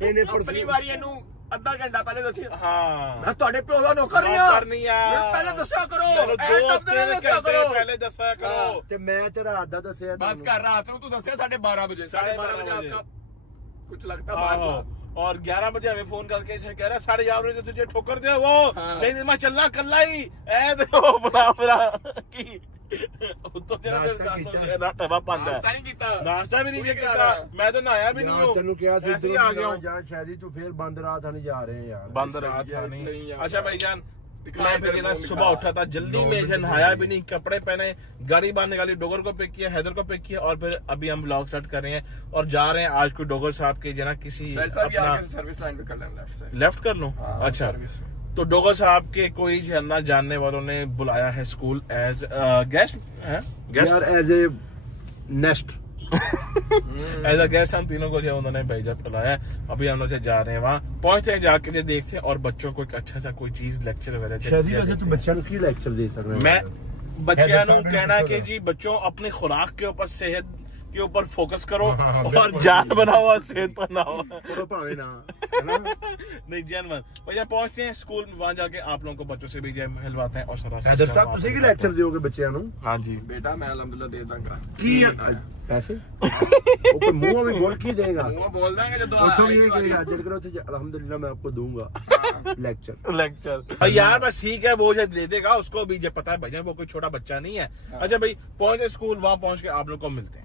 ਇਹਨੇ ਆਪਣੀ ਵਾਰੀ ਇਹਨੂੰ ਅੱਧਾ ਘੰਟਾ ਪਹਿਲੇ ਦੱਸਿਆ हाँ ਮੈਂ ਤੁਹਾਡੇ ਪਿਓ ਦਾ ਨੌਕਰ ਨਹੀਂ ਆ नहीं यार ਪਹਿਲੇ ਦੱਸਿਆ ਕਰੋ चलो ਇਹ 2-3 ਟੱਪਦੇ ਨੇ ਦੱਸਿਆ ਕਰੋ घंटे पहले दसा करो। ਤੇ ਮੈਂ ਤੇ ਰਾਤ ਦਾ ਦੱਸਿਆ ਬਸ ਕਰ ਰਾਤ ਨੂੰ ਤੂੰ ਦੱਸਿਆ 12:30 बजे 12:30 बजे आपका कुछ लगता बात आहो। और 11 बजे हमें फोन करके कह रहा 11:30 बजे तुझे ठोकर दे वो नहीं मैं चलना कल्ला ही ऐ देखो बड़ा की तो टबा पांदा नाश्ता नहीं किया नाश्ता भी नहीं किया मैं तो नहाया भी नहीं हूं ਤੈਨੂੰ ਕਿਹਾ ਸੀ ऐसे ही आ गया हूं। ਜਾਂ ਸ਼ਾਇਦ ਹੀ ਤੂੰ ਫੇਰ ਬੰਦ ਰਾਤ ਨਹੀਂ ਜਾ ਰਹੇ ਯਾਰ बंद रात था नहीं नहीं। यार। अच्छा भाईजान मैं मैं फिर ना सुबह उठा था जल्दी में जो नहाया भी नहीं, कपड़े पहने, गाड़ी बाहर निकाली, डोगर को पिक किया, हैदर को पिक किया और फिर अभी हम ब्लॉग स्टार्ट कर रहे हैं और जा रहे हैं आज कोई डोगर साहब के जना किसी अपना सर्विस लाइन पे कर लेना लेफ्ट से लेफ्ट कर लूं। अच्छा सर्विस तो डोगर साहब के कोई झरना जानने वालों ने बुलाया है स्कूल एज गेस्ट यार as a nest as a guest हम तीनों को जो उन्होंने भेजा बुलाया। अभी हम लोग से जा रहे हैं वहाँ पहुंचते हैं जाके जो देखते हैं और बच्चों को एक अच्छा सा कोई चीज लेक्चर वगैरह शायद वैसे तू बच्चों को की लेक्चर दे सकता है मैं बच्चों को कहना कि जी बच्चों अपनी खुराक के ऊपर सेहत के ऊपर फोकस करो और जान बनाओ और सेहत बनाओ भावे ना है ना नहीं जनमन भैया पहुंचते हैं स्कूल में वहां जाके आप लोगों को बच्चों से भी जो मिलवाते हैं और सारा हैदर साहब ਤੁਸੀਂ ਕੀ ਲੈਕਚਰ ਦਿਓਗੇ ਬੱਚਿਆਂ ਨੂੰ हाँ जी बेटा मैं अलहमदुल्ला दे दूंगा ਕੀ ਪੈਸੇ ਉਹ ਕੋਈ ਮੂੰਹ ਵੀ ਬੋਲ ਕੀ ਦੇਗਾ वो बोल देंगे जब ਉੱਥੋਂ ਵੀ ਇਹ ਕਹੇਗਾ ਜਦ ਕਰੋ ਤੇ ਅਲਹਮਦੁਲਿਲਾ मैं आपको दूंगा लेक्चर लेक्चर यार बस ठीक है वो जो दे देगा उसको भी जो पता है भैया वो कोई छोटा बच्चा नहीं है। अच्छा भाई पहुंचे स्कूल वहां पहुंच के आप लोग को मिलते हैं।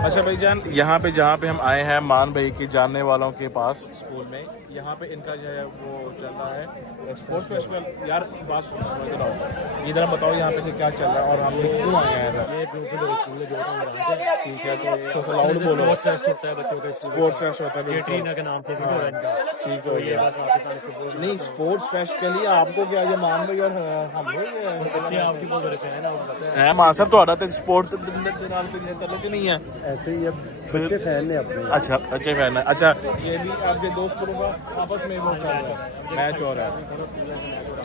अच्छा भाईजान यहाँ पे जहाँ पे हम आए हैं मान भाई के जानने वालों के पास स्कूल में यहाँ पे इनका जो है वो चल रहा है स्पोर्ट्स फेस्टिवल। यार बात सुनो इधर बताओ यहाँ पे क्या चल रहा है और हम लोग क्यों आए हैं इधर? ये स्कूल में जो ठीक है तो लाउड बोलो। फेस्ट होता है बच्चों का स्पोर्ट्स फेस्ट होता है ये ट्रीना के नाम से भी हो इनका ठीक हो ये गया। बात आपके सामने support नहीं स्पोर्ट्स फेस्ट के लिए आपको क्या ये मान भाई और हम लोग बच्चे आपकी बोल रहे हैं ना वो बताते हैं है मान साहब ਤੁਹਾਡਾ ਤੇ ਸਪੋਰਟ ਦੇ ਨਾਲ ਕੋਈ ਤਾल्लुक नहीं है। ऐसे ही अब बच्चे फैन ने अपने अच्छा अच्छे फैन है। अच्छा ये भी आपके दोस्त लोगों का आपस में वो कर रहा है मैच हो रहा है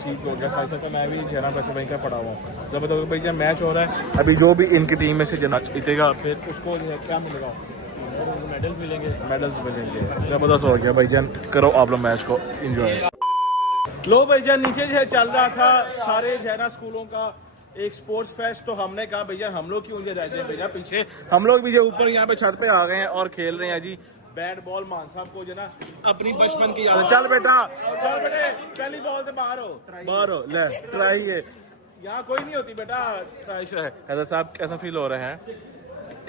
ठीक हो गया साथ साथ मैं भी शहरा पैसे वहीं का पड़ा हुआ हूँ। जब बताओ भैया मैच हो रहा है अभी जो भी इनकी टीम में से जना जीतेगा फिर उसको जो है क्या मिलेगा मेडल्स मिलेंगे मेडल्स मिलेंगे। जबरदस्त हो गया भाईजान करो आप लोग मैच को एंजॉय। लो भाईजान नीचे जो है चल रहा था सारे जो है ना स्कूलों का एक स्पोर्ट्स फेस्ट तो हमने कहा भैया हम लोग क्यों रह जाए भैया पीछे हम लोग भी जो ऊपर यहाँ पे छत पे आ गए हैं और खेल रहे हैं जी बैट बॉल। मान साहब को जो ना अपनी बचपन की याद चल बेटा चल बेटे पहली बॉल से बाहर हो ले ट्राई है यहाँ कोई नहीं होती बेटा ट्राई है। हैदर साहब कैसा फील हो रहे हैं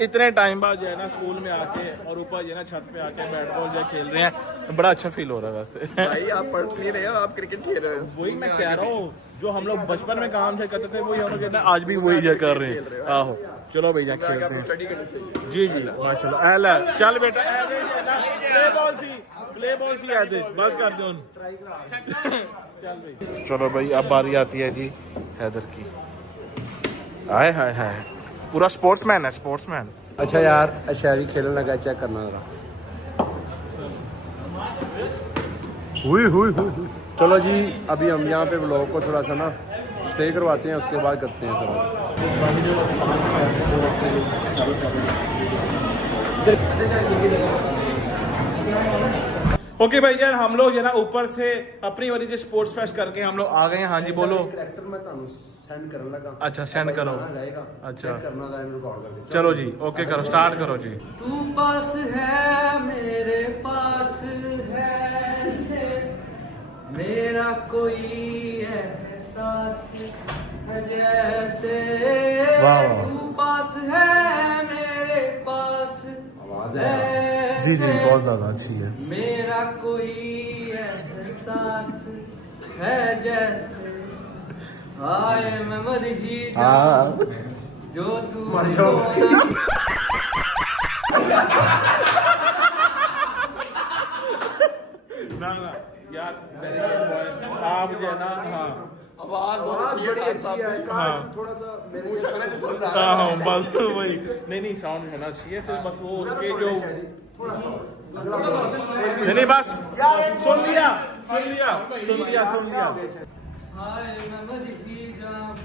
इतने टाइम बाद जो है ना स्कूल में आके और ऊपर जो है ना छत पे आके बैट बॉल जो खेल रहे हैं बड़ा अच्छा फील हो रहा है वैसे। भाई आप पढ़ नहीं रहे हो आप क्रिकेट खेल रहे हो वही मैं कह रहा हूँ जो हम लोग बचपन में काम से करते थे वही हम लोग आज भी वही जो कर रहे हैं। आहो चलो भैया खेलते हैं स्टडी करनी चाहिए जी जी माशाल्लाह चल बेटा प्ले बॉल सी आते बस कर दो चलो भाई अब बारी आती है जी हैदर की हाय हाय हाय पूरा स्पोर्ट्समैन है स्पोर्ट्समैन अच्छा यार शहरी खेलने लगा चेक करना जरा हुई चलो जी अभी हम यहाँ पे व्लॉग को थोड़ा सा ना स्टे करवाते हैं उसके बाद करते हैं ओके भाई यार हम लोग जो ना ऊपर से अपनी वाली जो स्पोर्ट्स फेस्ट करके हम लोग आ गए हैं हाँ जी बोलो करैक्टर मैं ਤੁਹਾਨੂੰ सेंड करने लगा अच्छा सेंड करो अच्छा अच्छा करना था रिकॉर्ड करके चलो जी ओके करो स्टार्ट करो जी तू पास है मेरे पास है से मेरा कोई एहसास है जैसे तू पास है मेरे पास आवाज है जी जी बहुत ज्यादा अच्छी है मेरा कोई एहसास है जैसे हाय मैं मर ही जाऊं जो तू ना यार आप जो है ना हाँ आवाज बहुत अच्छी है हाँ थोड़ा सा मेरे मुंह शक्ल में सुन रहा हाँ बस वही नहीं साउंड होना चाहिए सिर्फ बस वो उसके जो नहीं बस सुन लिया हाय मैं मर ही जाऊं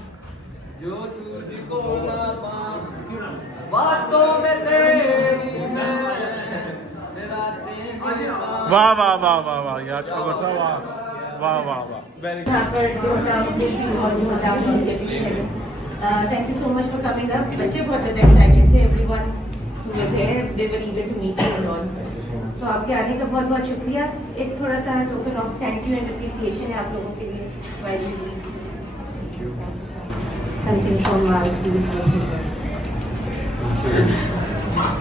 जो तुझको ना पाऊं बातों में तेरी है मेरा तेरी वाह वाह वाह वाह वाह यार छोटा सा वाह वाह वाह वाह वेरी यहाँ पर जो thank you so much for coming up बच्चे बहुत ज़्यादा एक्साइटेड थे everyone who was here they were eager to meet you all तो आपके आने का बहुत बहुत शुक्रिया एक थोड़ा सा token of thank you and appreciation है आप लोगों के लिए while you leave something from our school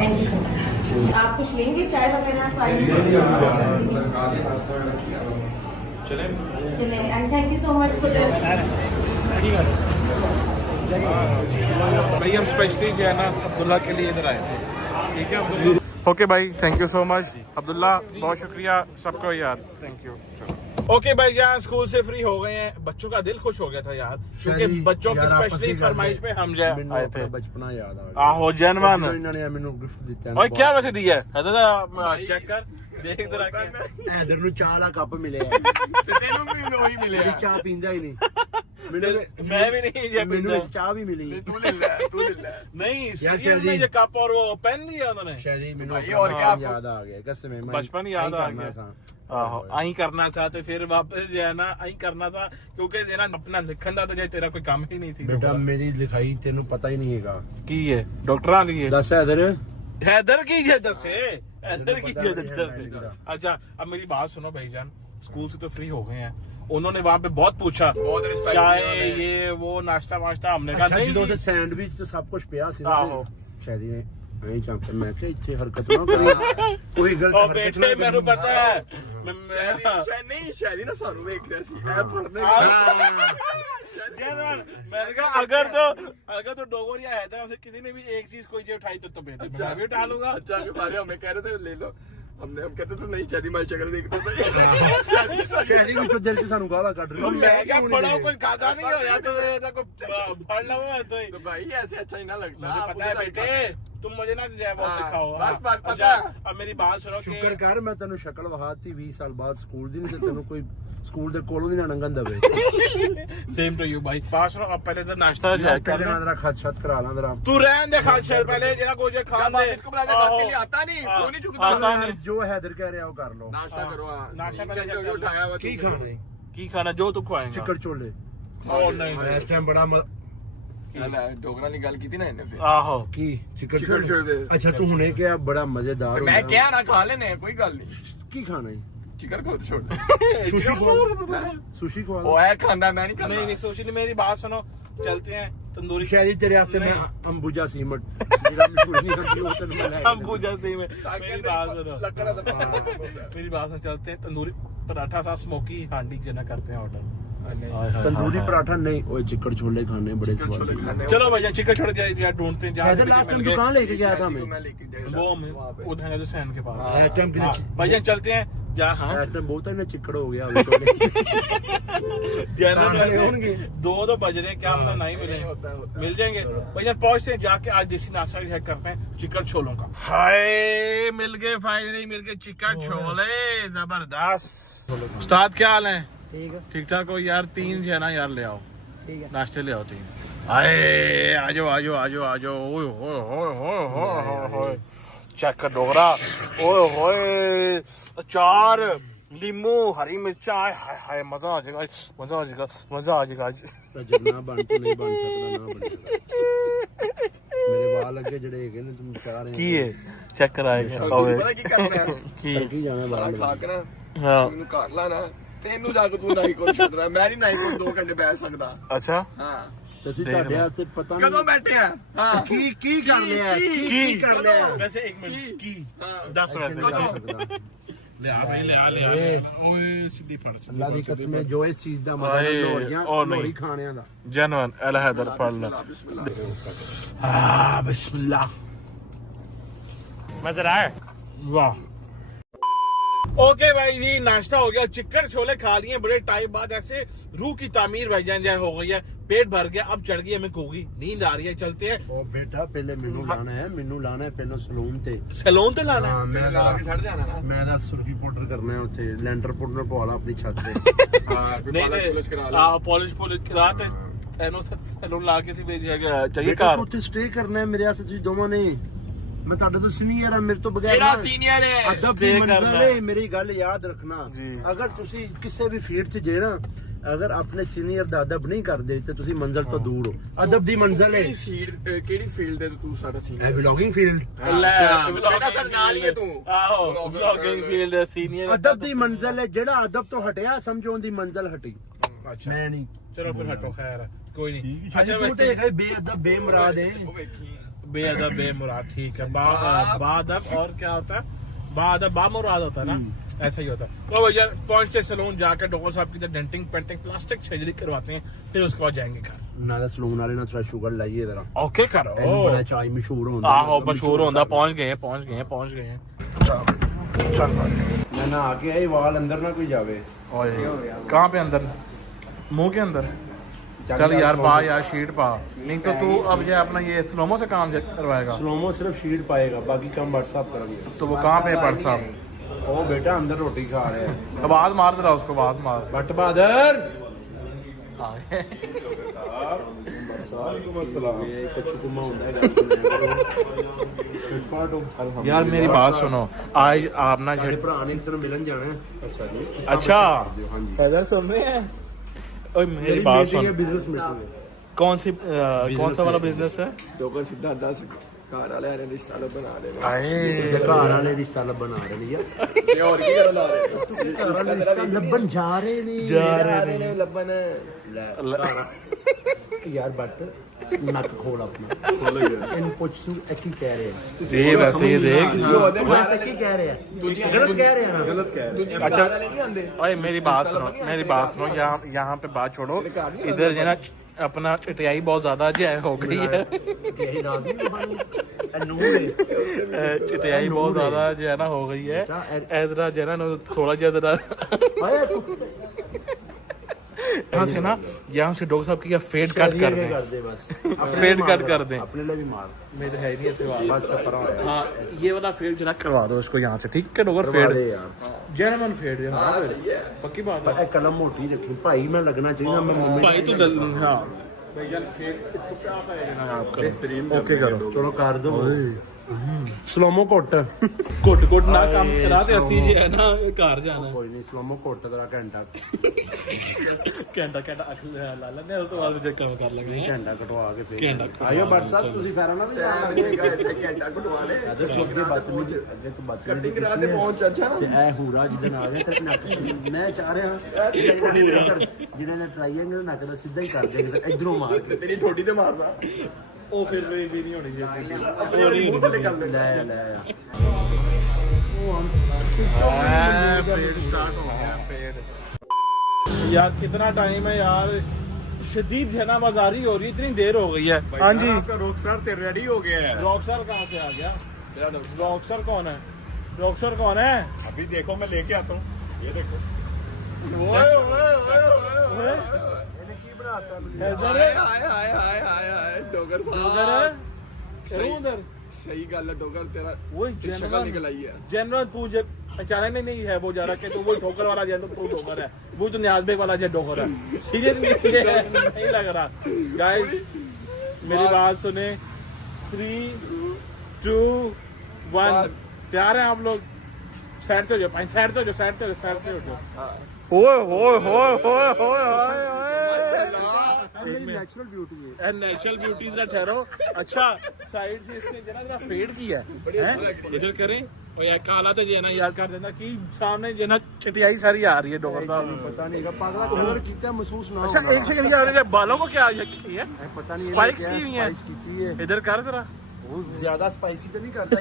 thank you so much आप कुछ लेंगे चाय वगैरह चलें and thank you so much for this भाई हम स्पेशली जो है ना अब्दुल्ला के लिए इधर आए थे ठीक है ओके भाई thank you so much Abdullah बहुत शुक्रिया सबको यार थैंक यू ओके भाई यार स्कूल से फ्री हो गए हैं बच्चों का दिल खुश हो गया था यार क्योंकि बच्चों की स्पेशली फरमाइश पे हम जो आए थे बचपना याद आ गया आहो जनवन इन्होंने मैंने गिफ्ट दिता और क्या वैसे दिया है चेक कर देख इधर आके हैदर ਨੂੰ ਚਾਹ ਦਾ ਕੱਪ ਮਿਲਿਆ ਤੇ ਤੈਨੂੰ ਵੀ ਉਹੀ ਮਿਲਿਆ ਚਾਹ ਪੀਂਦਾ ਹੀ ਨਹੀਂ मैं भी नहीं ये ਮੈਨੂੰ ਚਾਹ ਵੀ ਮਿਲੀ ਤੂੰ ਲੈ ਲੈ नहीं यार सीरियल में शायद ये कप और वो पेन दिया उन्होंने शायद ही ਮੈਨੂੰ भाई, और क्या आपको- याद आ गया कसम है बचपन याद आ गया आहो आई करना चाहते फिर वापस जो है ना आई करना था क्योंकि देना अपना लिखन था तो तेरा कोई काम ही नहीं सी बेटा मेरी लिखाई तेनू पता ही नहीं हैगा की है डॉक्टर की है दस हैदर हैदर की है दसे हैदर की पता है नहीं है दस अच्छा अब मेरी बात सुनो भाईजान स्कूल से तो फ्री हो गए हैं उन्होंने वहाँ पे बहुत पूछा बहुत respect चाय किया उन्होंने। ये वो नाश्ता वाश्ता हमने कहा नहीं ਜਦੋਂ जी। ਤੇ ਸੈਂਡਵਿਚ ਤੇ ਸਭ ਕੁਝ ਪਿਆ ਸੀ ਆਹੋ। ਸ਼ਾਇਦ ਇਹ ਐਂ ਚਾਂਪੇ ਮੈਂ ਕਿਹਾ ਇੱਥੇ ਹਰਕਤ ਨਾ ਕਰੀ ਕੋਈ ਗਲਤ ओ ਹਰਕਤ बेटे ਨਾ मेनू पता है ਸ਼ਾਇਦ ਨਾ ਸਾਨੂੰ ਵੇਖ ਰਿਹਾ ਸੀ ਐ ਫੜਨੇ मैंने कहा अगर तो डोगोरिया है था किसी ने भी एक चीज कोई उठाई तो बेटे मैं भी उठा लूंगा अच्छा के बारे हमें कह रहे थे ले लो हमने हम कहते थे नहीं शादी मारी शक्ल देखते थे ਸ਼ਹਿਰੀ ਵਿੱਚੋਂ ਦਿਲ 'ਚ ਸਾਨੂੰ ਗਾਲਾਂ ਕੱਢ ਰਹੀ मैं क्या बड़ा कुछ खाता नहीं हो या तो ऐसा कोई फड़ लगा तो ही तो भाई ऐसे अच्छा ही ना लगता मुझे पता है बेटे तुम मुझे ना जय वो हाँ, सिखाओ बस, बस, पता अच्छा है। अब मेरी बात सुनो कि ਸ਼ੁਕਰ ਕਰ ਮੈਂ ਤੈਨੂੰ ਸ਼ਕਲ ਵਹਾਤੀ 20 ਸਾਲ ਬਾਅਦ ਸਕੂਲ ਦੀ ਨਹੀਂ ਤੇ ਤੈਨੂੰ ਕੋਈ ਸਕੂਲ ਦੇ ਕੋਲੋਂ ਦੀ ਨਾ ਨੰਗਨ ਦਵੇ सेम टू यू भाई पास सुनो अब पहले तो नाश्ता जाए ਪਹਿਲੇ ਮੈਂ ਤੇਰਾ ਖਤ ਛਤ करा ਲਾਂ ਤੇरा तू रहन दे खान शहर पहले जरा कोई जे खान दे इसको बुला के साथ के लिए आता नहीं हाँ, क्यों नहीं चुकता आता नहीं। ਜੋ ਹੈਦਰ ਕਹਿ ਰਿਹਾ ਉਹ ਕਰ ਲਓ नाश्ता करो हाँ। नाश्ता नींद पहले करके कर लो। उठाया हुआ ਕੀ तुमने। ਖਾਣਾ ਹੈ की खाना जो तू खुआएगा ਚਿੱਕੜ ਚੋਲੇ ओ नहीं ਇਸ ਟਾਈਮ ਬੜਾ ਲੈ ਡੋਗਰਾ ਦੀ ਗੱਲ ਕੀਤੀ ਨਾ ਇਹਨੇ ਫਿਰ आहो ਕੀ ਚਿੱਕੜ ਚਿੱਕੜ ਚੋਲੇ। ਅੱਛਾ ਤੂੰ ਹੁਣੇ ਕਿਹਾ ਬੜਾ ਮਜ਼ੇਦਾਰ ਮੈਂ ਹੁੰਦਾ। ਕਿਹਾ ਨਾ ਖਾ ਲੈਨੇ ਕੋਈ ਗੱਲ ਨਹੀਂ ਕੀ ਖਾਣਾ ਹੈ चिकन को छोड़ दे सुशी सुशी को वो है खाना मैं नहीं खाना नहीं नहीं सोशली मेरी बात सुनो चलते हैं तंदूरी शायद तेरे वास्ते मैं अंबुजा सीमट मेरा मशहूर नहीं करती वो तेरे में हम पूजा से में मेरी बात सुनो लकड़ा दबा मेरी बात सुनो चलते हैं तंदूरी पराठा सा स्मोकी हांडी जना करते हैं ऑर्डर तंदूरी पराठा नहीं, वो चिकन छोले खाने बड़े स्वाद। चलो भैया चिकन छोड़ के ढूंढते हैं जहाँ से लास्ट टाइम मिल गए। दुकान लेके गया था मैं, वो उधर है जो सैन के पास। इस टाइम हाँ, भैया चलते हैं जहाँ हाँ इस टाइम बहुत है ना चिकड़ हो गया अभी छोले। दो बज रहे हैं, क्या पता नहीं मिले, मिल जाएंगे भैया। पहुंचते हैं जाके आज देसी नाश्ता चेक करते हैं चिकन छोलों का। हाय मिल गए, फाइनली मिल गए चिकन छोले, जबरदस्त। उस्ताद क्या हाल है? ठीक ठाक हो यार? 3 जो है ना यार ले आओ, नाश्ते ले आओ 3। आए आजो आजो आजो आजो। ओए होए होए होए होए होए, चेक कर डोगरा। ओए होए, अचार, लीमू, हरी मिर्चा, हाय हाय मजा आ जाएगा, मजा आ जाएगा, मजा आ जाएगा आज। जिन्ना बन तो नहीं बन सकता ना बनेगा। मेरे वाल अगे जड़े हैगे ने तुम चाह रहे की है चेक कराएगा। पता की करना है की की जाना ਸਾਰਾ वाल ਖਾ ਕੇ ਨਾ हाँ ਮੈਨੂੰ ਕਰ ਲਾਣਾ ਤੈਨੂੰ ਜਾ ਕੇ ਤੂੰ ਨਹੀਂ ਕੁਝ ਛੱਡਣਾ ਮੈਂ ਨਹੀਂ ਨਹੀਂ ਕੋਈ 2 ਘੰਟੇ ਬੈਠ ਸਕਦਾ अच्छा ਹਾਂ ਤੁਸੀਂ ਤੁਹਾਡੇ ਵਾਸਤੇ ਪਤਾ ਨਹੀਂ ਕਦੋਂ ਬੈਠੇ ਆ ਹਾਂ ਕੀ ਕਰ ਲਿਆ ਕੀ ਕਰ ਲਿਆ। वैसे 1 मिनट की हाँ। 10 वैसे ले आ भाई ले आ ओए सीधी फड़ ਅੱਲਾ ਦੀ ਕਸਮ ਹੈ ਜੋ ਇਸ ਚੀਜ਼ ਦਾ ਮਜ਼ਾ ਹਾਏ, ਲੋਰੀਆਂ ਉਹ ਨਹੀਂ। ਲੋਰੀ ਖਾਣਿਆਂ ਦਾ। जनवन अल हैदर पढ़ ला। बिस्मिल्लाह मजा आया वाह। ओके भाई जी नाश्ता हो गया, चिकन छोले खा लिए बड़े टाइम बाद। ऐसे रूह की तामीर भाईजान जैसे हो गई है, पेट भर गया, अब चढ़ गई हमें कोगी, नींद आ रही है। चलते हैं ਉਹ ਬੇਟਾ ਪਹਿਲੇ ਮੈਨੂੰ ਲਾਣਾ ਹੈ ਪਹਿਲਾਂ ਸਲੂਨ ਤੇ। सैलून तो लाना है। ਮੈਂ ਲਾ ਕੇ ਛੱਡ ਜਾਣਾ ਨਾ ਮੈਂ ਦਾ ਸੁਰਖੀ ਪਾਊਡਰ ਕਰਨਾ ਹੈ ਉੱਥੇ, ਲੈਂਟਰ ਪਾਊਡਰ ਪਵਾ ਲਾ ਆਪਣੀ ਛੱਤ ਤੇ। ਹਾਂ ਕੋਈ ਪਾਲਿਸ਼ ਪੁਲਿਸ਼ ਕਰਾ ਲਾ पॉलिश करा ते एनो सैलून ला के सी भेज चाहिए ਬੇਟਾ कार। ਤੂੰ ਉੱਥੇ ਸਟੇ ਕਰਨਾ ਹੈ ਮੇਰੇ ਵਾਸਤੇ, ਤੁਸੀਂ ਦੋਵਾਂ ਨੇ। ਮੈਂ ਤੁਹਾਡੇ ਤੋਂ ਸੀਨੀਅਰ ਆ, ਮੇਰੇ ਤੋਂ ਬਗੈਰ ਕਿਹੜਾ ਨਾ- ਸੀਨੀਅਰ ਹੈ ਅਦਬ stay ਦੀ ਮੰਜ਼ਲ ਕਰਨਾ ਹੈ, ਹੈ। ਮੇਰੀ ਗੱਲ ਯਾਦ ਰੱਖਣਾ। ਜੀ। ਅਗਰ ਤੁਸੀਂ ਕਿਸੇ ਵੀ ਫੀਲਡ 'ਚ ਜੇ ਨਾ ਅਗਰ ਆਪਣੇ ਸੀਨੀਅਰ ਦਾ ਅਦਬ ਨਹੀਂ ਕਰਦੇ ਤੇ ਤੁਸੀਂ ਮੰਜ਼ਲ ਤੋਂ ਦੂਰ ਹੋ। ਅਦਬ ਦੀ ਮੰਜ਼ਲ ਹੈ ਕਿਹੜੀ ਸੀਟ ਕਿਹੜੀ ਫੀਲਡ ਦੇ ਤੂੰ ਸਾਡਾ ਸੀਨੀਅਰ ਇਹ ਵਲੌਗਿੰਗ ਫੀਲਡ। ਬੇਟਾ ਸਰ ਨਾਲ ਹੀ ਹੈ ਤੂੰ ਆਹੋ ਵਲੌਗਿੰਗ ਫੀਲਡ ਸੀਨੀਅਰ ਅਦਬ ਦੀ ਮੰਜ਼ਲ ਹੈ, ਜਿਹੜਾ ਅਦਬ ਤੋਂ ਹਟਿਆ ਸਮਝੋ ਉਹਦੀ ਮੰਜ਼ਲ ਹਟੀ। अच्छा ਮੈਂ ਨਹੀਂ। चलो फिर हटो खैर कोई नहीं। ਅੱਛਾ ਤੂੰ ਤੇ ਹੈਗਾ ਬੇਅਦਬ ਬੇਮੁਰਾਦ ਹੈ। ਉਹ ਵੇਖੀ बेअदब बेमुराद ठीक है। बादब और क्या होता है? बादब बामुराद होता है ना, ऐसा ही होता है। तो भैया पहुंचते सैलून जाकर डॉक्टर साहब की डेंटिंग पेंटिंग प्लास्टिक सर्जरी करवाते हैं, फिर उसके बाद जाएंगे घर। ਨਾਲੇ ਸਲੂਨ ਵਾਲੇ ਨਾਲ ਥੋੜਾ ਸ਼ੂਗਰ ਲਾਈਏ ਜ਼ਰਾ। ओके करो ਇਹਨੂੰ ਬੜਾ ਚਾਈ ਮਸ਼ਹੂਰ ਹੁੰਦਾ। आहो मशहूर होता। पहुंच गए ਮੈਂ ਨਾ ਆ ਕੇ ਆਏ ਵਾਲ ਅੰਦਰ ਨਾ ਕੋਈ ਜਾਵੇ। कहाँ पे अंदर? मुंह के अंदर? चल यार पा यार शीट पा, नहीं तो तू अब ये अपना ये स्लोमो से काम करवाएगा। स्लोमो सिर्फ शीट पाएगा, बाकी काम व्हाट्सएप करेंगे। तो वो कहाँ पे पड़ साहब? ओ बेटा अंदर रोटी खा रहे हैं। आवाज मार दे रहा उसको, आवाज मार। भट्ट बहादुर यार मेरी बात सुनो, आज आप ना ਸਾਡੇ ਭਰਾ ਨੇ ਕਿਸੇ ਨੂੰ ਮਿਲਣ ਜਾਣਾ ਹੈ। ਅੱਛਾ ਜੀ। अच्छा हाँ जी। इधर सुन रहे हैं? ओए मेरी बात सुन, बिजनेस मीटिंग है। कौन सा वाला बिजनेस है? ਲੋਕਾਂ ਸਿੱਧਾ 10 ਘਰ ਵਾਲਿਆਂ ਨੇ ਰਿਸ਼ਤਾ ਬਣਾ ਲਏ ਨੇ आए ਘਰ ਵਾਲੇ ਰਿਸ਼ਤਾ ਲੱਭਣ ਆ ਰਹੇ ਨੇ ਯਾਰ। ਤੇ ਹੋਰ ਕੀ ਕਰਨ ਲਾ ਰਹੇ ਰਿਸ਼ਤਾ ਲੱਭਣ ਜਾ ਰਹੇ ਨੇ। ਨੇ ਲੱਭਣ ਯਾਰ ਬੱਟ ਨੱਕ ਖੋਲ ਆਪਣਾ। ਇਹਨੂੰ ਪੁੱਛ ਤੂੰ ਇਹ ਕੀ ਕਹਿ ਰਿਹਾ? ये वैसे ये देख। ਵੈਸੇ ਕੀ ਕਹਿ ਰਿਹਾ? ਗਲਤ ਕਹਿ ਰਿਹਾ ਨਾ? ਗਲਤ ਕਹਿ ਰਿਹਾ। अच्छा ਨਹੀਂ ਆਉਂਦੇ ओए मेरी बात सुनो, यहाँ पे बात छोड़ो। इधर जो है ना अपना चटियाई बहुत ज्यादा जो है हो गई है। ਤੇਰੀ ਰਾਤ ਨਹੀਂ ਬਣੀ। ਇਹ ਨੂਰ ਹੈ। चटियाई बहुत ज्यादा जो है ना हो गई है। ऐसा जो है ना थोड़ा ज्यादा यहाँ से ना, यहाँ से डॉक्टर साहब की फेड कट कर दें, कर दे बस। फेड कट कर दें। अपने लिए भी मार। मेरे है नहीं ऐसे वाला। बस कपड़ा होया। हाँ ये वाला फेड जो ना करवा दो इसको यहाँ से, ठीक है डॉक्टर? करवा दे फेड यार। जेनवन फेड पक्की बात है। ਇਹ ਕਲਮ ਮੋਟੀ ਰੱਖੀ ਭਾਈ, ਮੈਂ ਲੱਗਣਾ ਚਾਹੀਦਾ। ਮੈਂ ਮੰਮੀ भाई तो हाँ भैया फेड इसको क्या पाएगा आप करो, ओके करो। ਚਲੋ ਕਰ ਦੋ। ਸਲੋਮੋ ਘੁੱਟ। घुट घुट ना काम करा दे, असली जी है ना घर जाना। ਕੋਈ ਨਹੀਂ ਸਲੋਮੋ ਘੁੱਟ ਤੇਰਾ ਘੰਟਾ घंटा घंटा ला लेंगे, उस बाद मुझे काम कर लेंगे। ਘੰਟਾ ਕਟਵਾ ਕੇ ਫੇਰ ਘੰਟਾ ਆਇਓ WhatsApp ਤੁਸੀਂ ਫੇਰਾਂ ਨਾ ਵੀ ਘੰਟਾ ਘਟਵਾ ਲੈ ਅੱਗੇ ਬਦਤਮੀਜ਼ ਅੱਗੇ ਤੋਂ ਬਦਤਮੀਜ਼ ਕਟਿੰਗ ਕਰਾ ਤੇ ਪਹੁੰਚ ਅੱਛਾ ਨਾ ਤੇ ਇਹ ਹੂਰਾ ਜਿਹਦੇ ਨਾਲ ਹੈ ਤੇ ਨੱਕ ਮੈਂ ਚਾਹ ਰਿਹਾ ਜਿਹਨੇ ਨੇ ਟ੍ਰਾਈਐਂਗਲ ਨੱਕ ਦਾ ਸਿੱਧਾ ਹੀ ਕਰ ਦੇਗਾ ਇਧਰੋਂ ਮਾਰ ਕੇ ਤੇਰੀ ਠੋਡੀ ਤੇ ਮਾਰਨਾ ਉਹ ਫਿਰ ਵੀ ਨਹੀਂ ਹੋਣੀ ਜੈਸੀ ਮੂੰਹ ਥੱਲੇ ਕਰ ਲੈ ਲੈ ਫੇਡ ਸਟਾਰਟ ਹੋ ਗਿਆ ਫੇਡ। यार कितना टाइम है यार, शदीद जना बाजारी हो रही है, इतनी देर हो गई है। हाँ जी, आपका रॉकस्टार तो रेडी हो गया है। रॉकस्टार कहाँ से आ गया? रॉकस्टार कौन है? रॉकस्टार कौन है? अभी देखो मैं लेके आता हूँ, ये देखो। सही गल है डोगर, तेरा शक्ल निकल आई है। जनरल तू जब अचानक नहीं है वो जा रहा है तो वो ठोकर वाला जो तू ठोकर है, वो तो न्याजबेग वाला जो ठोकर है। सीरियसली नहीं लग रहा। गाइस मेरी बात सुने, 3, 2, 1 तैयार है आप लोग? साइड से हो जाओ, साइड से हो जाओ, साइड से हो जाओ, साइड से हो जाओ। नेचुरल ब्यूटी है, नेचुरल ब्यूटी जरा ठहरो। अच्छा साइड से इसने जरा फेड किया है, इधर करें और यार काला तो जो ना याद कर देना कि सामने जो ना चटियाई सारी आ रही है डॉक्टर साहब। पता नहीं पागला कलर कितना महसूस ना। अच्छा एक सेकंड यार, बालों को क्या की है? पता नहीं, स्पाइक्स की हुई है। इधर कर जरा, ज्यादा स्पाइसी तो नहीं करता।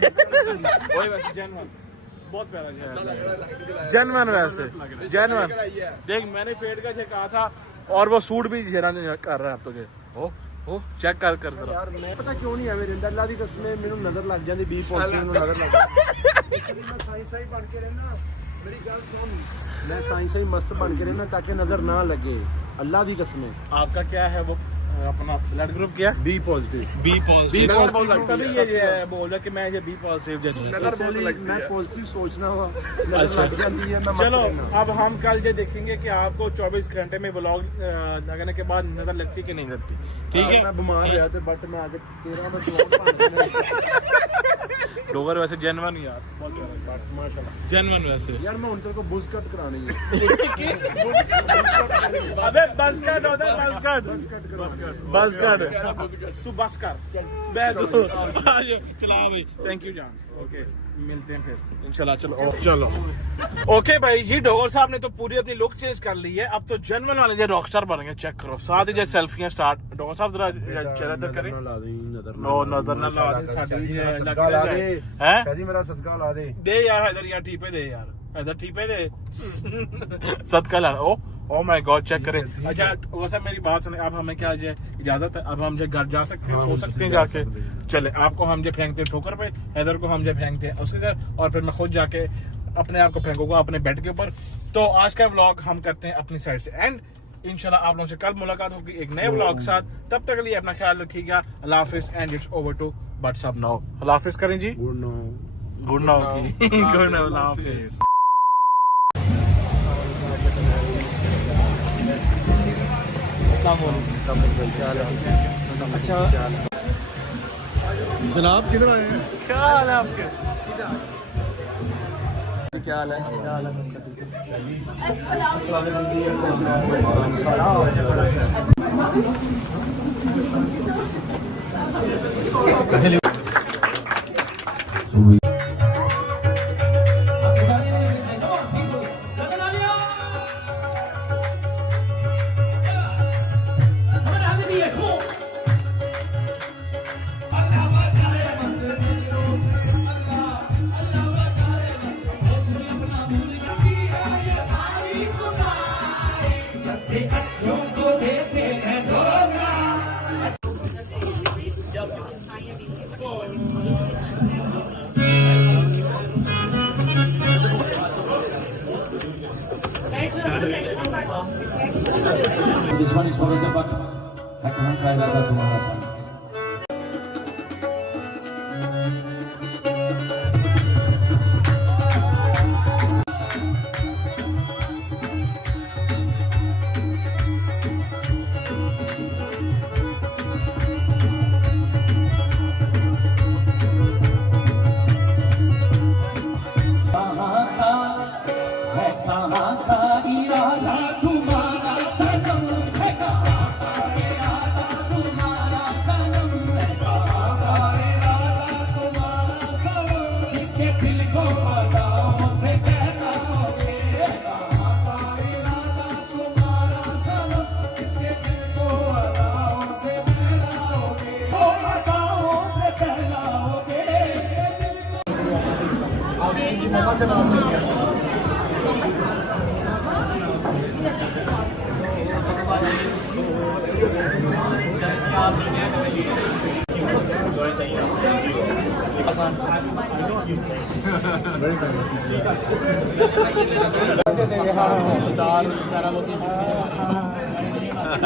वही वैसे जेन्युइन, बहुत प्यारा जेन्युइन, वैसे जेन्युइन। देख मैंने फेड का कहा था और वो सूट भी जरा कर रहा है आप तुझे। ओ चेक कर जरा। यार मैं पता क्यों नहीं है मेरे अंदर, अल्लाह दी कसम मेनू नजर लग जाती, बी पॉजिटिव नजर लग जाती। मैं साइंस ही बन के रहना, मेरी गल सुन, मैं साइंस ही मस्त बन के रहना ताकि नजर ना लगे, अल्लाह दी कसम। आपका क्या है वो अपना ब्लड ग्रुप क्या? B positive. बी पॉजिटिव तभी ये बोल रहा कि मैं ये बी पॉजिटिव मैं पॉजिटिव सोचना हुआ। अच्छा है, चलो अब हम कल ये देखेंगे कि आपको 24 घंटे में व्लॉग लगाने के बाद नजर लगती कि नहीं लगती। ठीक है, मैं बीमार रहा था बट मैं आगे तेरा में डोगर वैसे जेन्युइन यार, बहुत प्यारा माशाल्लाह, जेन्युइन वैसे। यार मैं उन को बुश कट करानी है। अबे बस कट होता है, बस कट तू बस कर मैं तो चला भाई। थैंक यू जान, ओके मिलते हैं फिर इंशाल्लाह। चलो ओके भाई जी, डोगर साहब ने तो पूरी अपनी लुक चेंज कर ली है, अब तो जेन्युइन वाले जो रॉकस्टार बन गए। चेक करो, साथ ही जो सेल्फियां स्टार्ट। डोगर साहब जरा चेहरा तक करें। नो नजर ना ला दे, साडी है कहदी मेरा सदका ला दे यार, इधर यार ठीपे दे यार, इधर ठीपे दे सदका ला। ओ माय गॉड, चेक करें। अच्छा वैसे मेरी बात सुने, अब हमें क्या इजाजत है? अब हम जो घर जा सकते हैं, सो सकते हैं जाके। चले आपको हम जो फेंकते हैं ठोकर पे, हैदर को हम जो फेंकते हैं उसके घर, और फिर मैं खुद जाके अपने आप को फेंकूंगा अपने बेड के ऊपर। तो आज का व्लॉग हम करते हैं अपनी साइड से एंड। इंशाल्लाह आप लोगों से कल मुलाकात होगी एक नए व्लॉग के साथ। तब तक के लिए अपना ख्याल रखिएगा। अल्लाह हाफिज एंड इट्स ओवर टू बट सब नाउ। अल्लाह हाफिज करें जी। Good now good now Allah हाफिज। अच्छा जनाब किधर आए हैं? क्या हाल है आपके? क्या हाल है? क्या हाल है? This one is for the but I can't try that tomorrow son. कहाँ का इरादा तुम्हारा सनम है, कहाँ का इरादा तुम्हारा सनम। है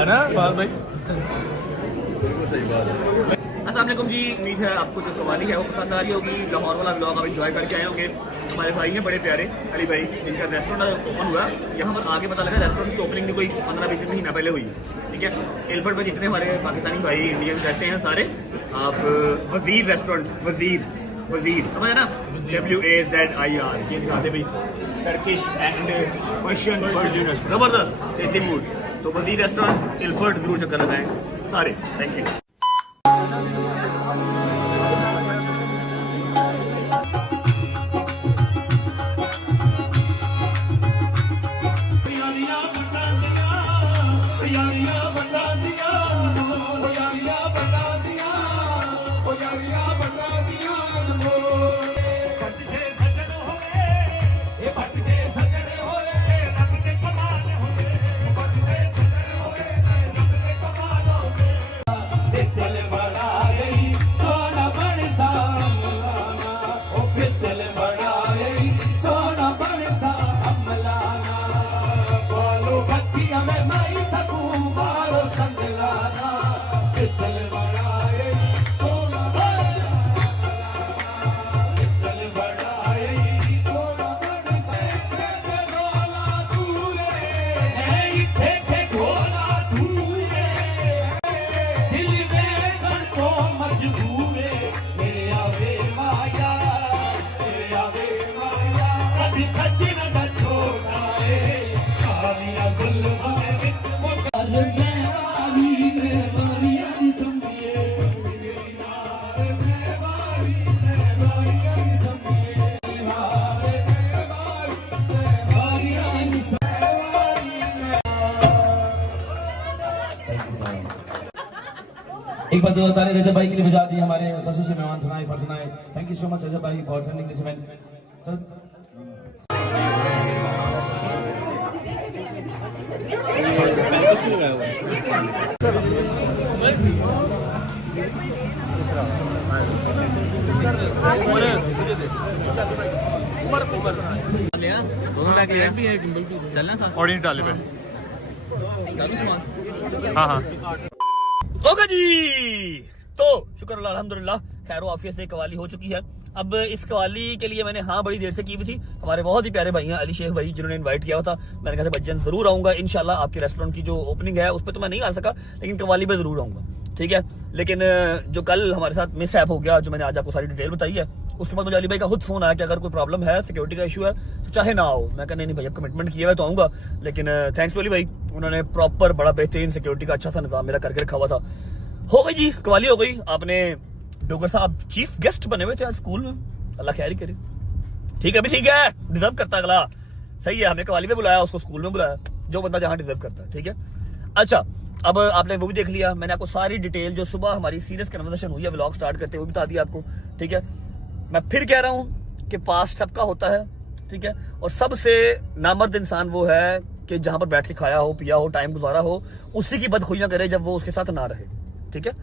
ना बात भाई? अस्सलाम वालेकुम जी, उम्मीद है आपको जो कवाली है वो पसंद आ रही होगी। लाहौर वाला ब्लॉग आप एंजॉय करके आए होंगे। हमारे भाई हैं बड़े प्यारे अली भाई, जिनका रेस्टोरेंट ओपन हुआ। यहाँ पर आगे पता लगा रेस्टोरेंट की ओपनिंग भी कोई 15-20 महीना पहले हुई है, ठीक है। एलफर्ट में जितने हमारे पाकिस्तानी भाई इंडियन रहते हैं सारे, आप वजीर रेस्टोरेंट, वजीर समझ है ना, WAZIR, ये दिखाते भाई, टर्किश एंड पर्शियन वर्जन, जबरदस्त देसी फूड। तो वजीर रेस्टोरेंट एलफर्ट जरूर चक्कर लगाएं सारे। Thank you. एक बार जो तारे रजब भाई के लिए बजा दी हमारे खसूसी मेहमान सुनाए फर सुनाए। थैंक यू सो मच रजब भाई for turning this event. Audience डाले पे। हाँ हाँ होगा जी। तो शुक्र अल्लाह अल्हम्दुलिल्लाह खैर आफियत से कवाली हो चुकी है। अब इस कवाली के लिए मैंने हाँ बड़ी देर से की हुई थी। हमारे बहुत ही प्यारे भाई हैं अली शेख भाई, जिन्होंने इनवाइट किया हुआ था। मैंने कहा था भजन जरूर आऊंगा इंशाल्लाह। आपके रेस्टोरेंट की जो ओपनिंग है उस पर तो मैं नहीं आ सका, लेकिन कवाली पे जरूर आऊंगा, ठीक है। लेकिन जो कल हमारे साथ मिस ऐप हो गया, जो मैंने आज आपको सारी डिटेल बताई है, उसके बाद मुझे अली भाई का खुद फोन आया कि अगर कोई प्रॉब्लम है, सिक्योरिटी का इशू है, तो चाहे ना आओ। मैं कहने नहीं भाई, अब कमिटमेंट किया है तो आऊंगा। लेकिन थैंक्स टू अली भाई, उन्होंने प्रॉपर बड़ा बेहतरीन सिक्योरिटी का अच्छा सा निजाम मेरा करके रखा हुआ था। हो गई जी, कवाली हो गई। आपने डोगर साहब चीफ गेस्ट बने हुए थे आज स्कूल में, अल्लाह खैर ही करे। ठीक है भी, ठीक है, डिजर्व करता अगला, सही है। हमने कवाली में बुलाया, उसको स्कूल में बुलाया, जो बंदा जहां डिजर्व करता है, ठीक है। अच्छा, अब आपने वो भी देख लिया। मैंने आपको सारी डिटेल जो सुबह हमारी सीरियस कन्वर्सेशन हुई है व्लॉग स्टार्ट करते हुए बता दिया आपको, ठीक है। मैं फिर कह रहा हूं कि पास्ट सबका होता है, ठीक है। और सबसे नामर्द इंसान वो है कि जहां पर बैठ के खाया हो, पिया हो, टाइम गुजारा हो, उसी की बदखुइयां करे जब वो उसके साथ ना रहे, ठीक है।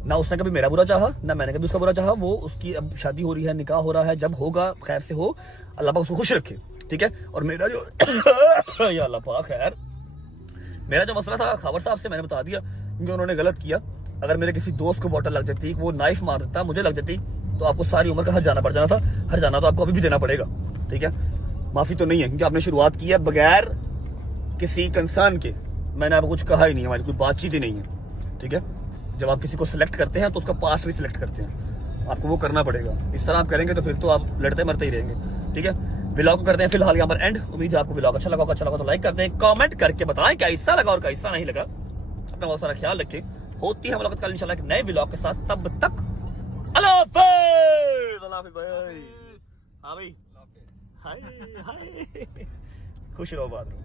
ना उसने कभी मेरा बुरा चाहा, ना मैंने कभी उसका बुरा चाहा। वो उसकी अब शादी हो रही है, निकाह हो रहा है, जब होगा खैर से हो, अल्लाह पाक उसको खुश रखे, ठीक है। और मेरा जो या अल्लाह पाक खैर, मेरा जो मसला था खबर साहब से मैंने बता दिया, क्योंकि उन्होंने गलत किया। अगर मेरे किसी दोस्त को बॉटल लग जाती, वो नाइफ मार देता, मुझे लग जाती, तो आपको सारी उम्र का हर जाना पड़ जाना था। हर जाना तो आपको अभी भी देना पड़ेगा, ठीक है। माफी तो नहीं है, क्योंकि आपने शुरुआत की है बगैर किसी कंसर्न के। मैंने आपको कुछ कहा ही नहीं, हमारी कोई बातचीत ही नहीं है, ठीक है। जब आप किसी को सिलेक्ट करते हैं तो उसका पास भी सिलेक्ट करते हैं, आपको वो करना पड़ेगा। इस तरह आप करेंगे तो फिर तो आप लड़ते मरते ही रहेंगे, ठीक है। व्लॉग को करते हैं फिलहाल यहाँ पर एंड। उम्मीद है आपको व्लॉग अच्छा लगा होगा। अच्छा लगा तो लाइक करते हैं, कमेंट करके बताएं क्या हिस्सा लगा और क्या हिस्सा नहीं लगा। अपना बहुत सारा ख्याल रखें। होती है मुलाकात कल इंशाल्लाह एक नए व्लॉग के साथ। तब तक अल्लाह हाफिज़। अल्लाह हाफिज़ भाई। हाँ भाई, हाय हाय, खुश रहो, बात रहो।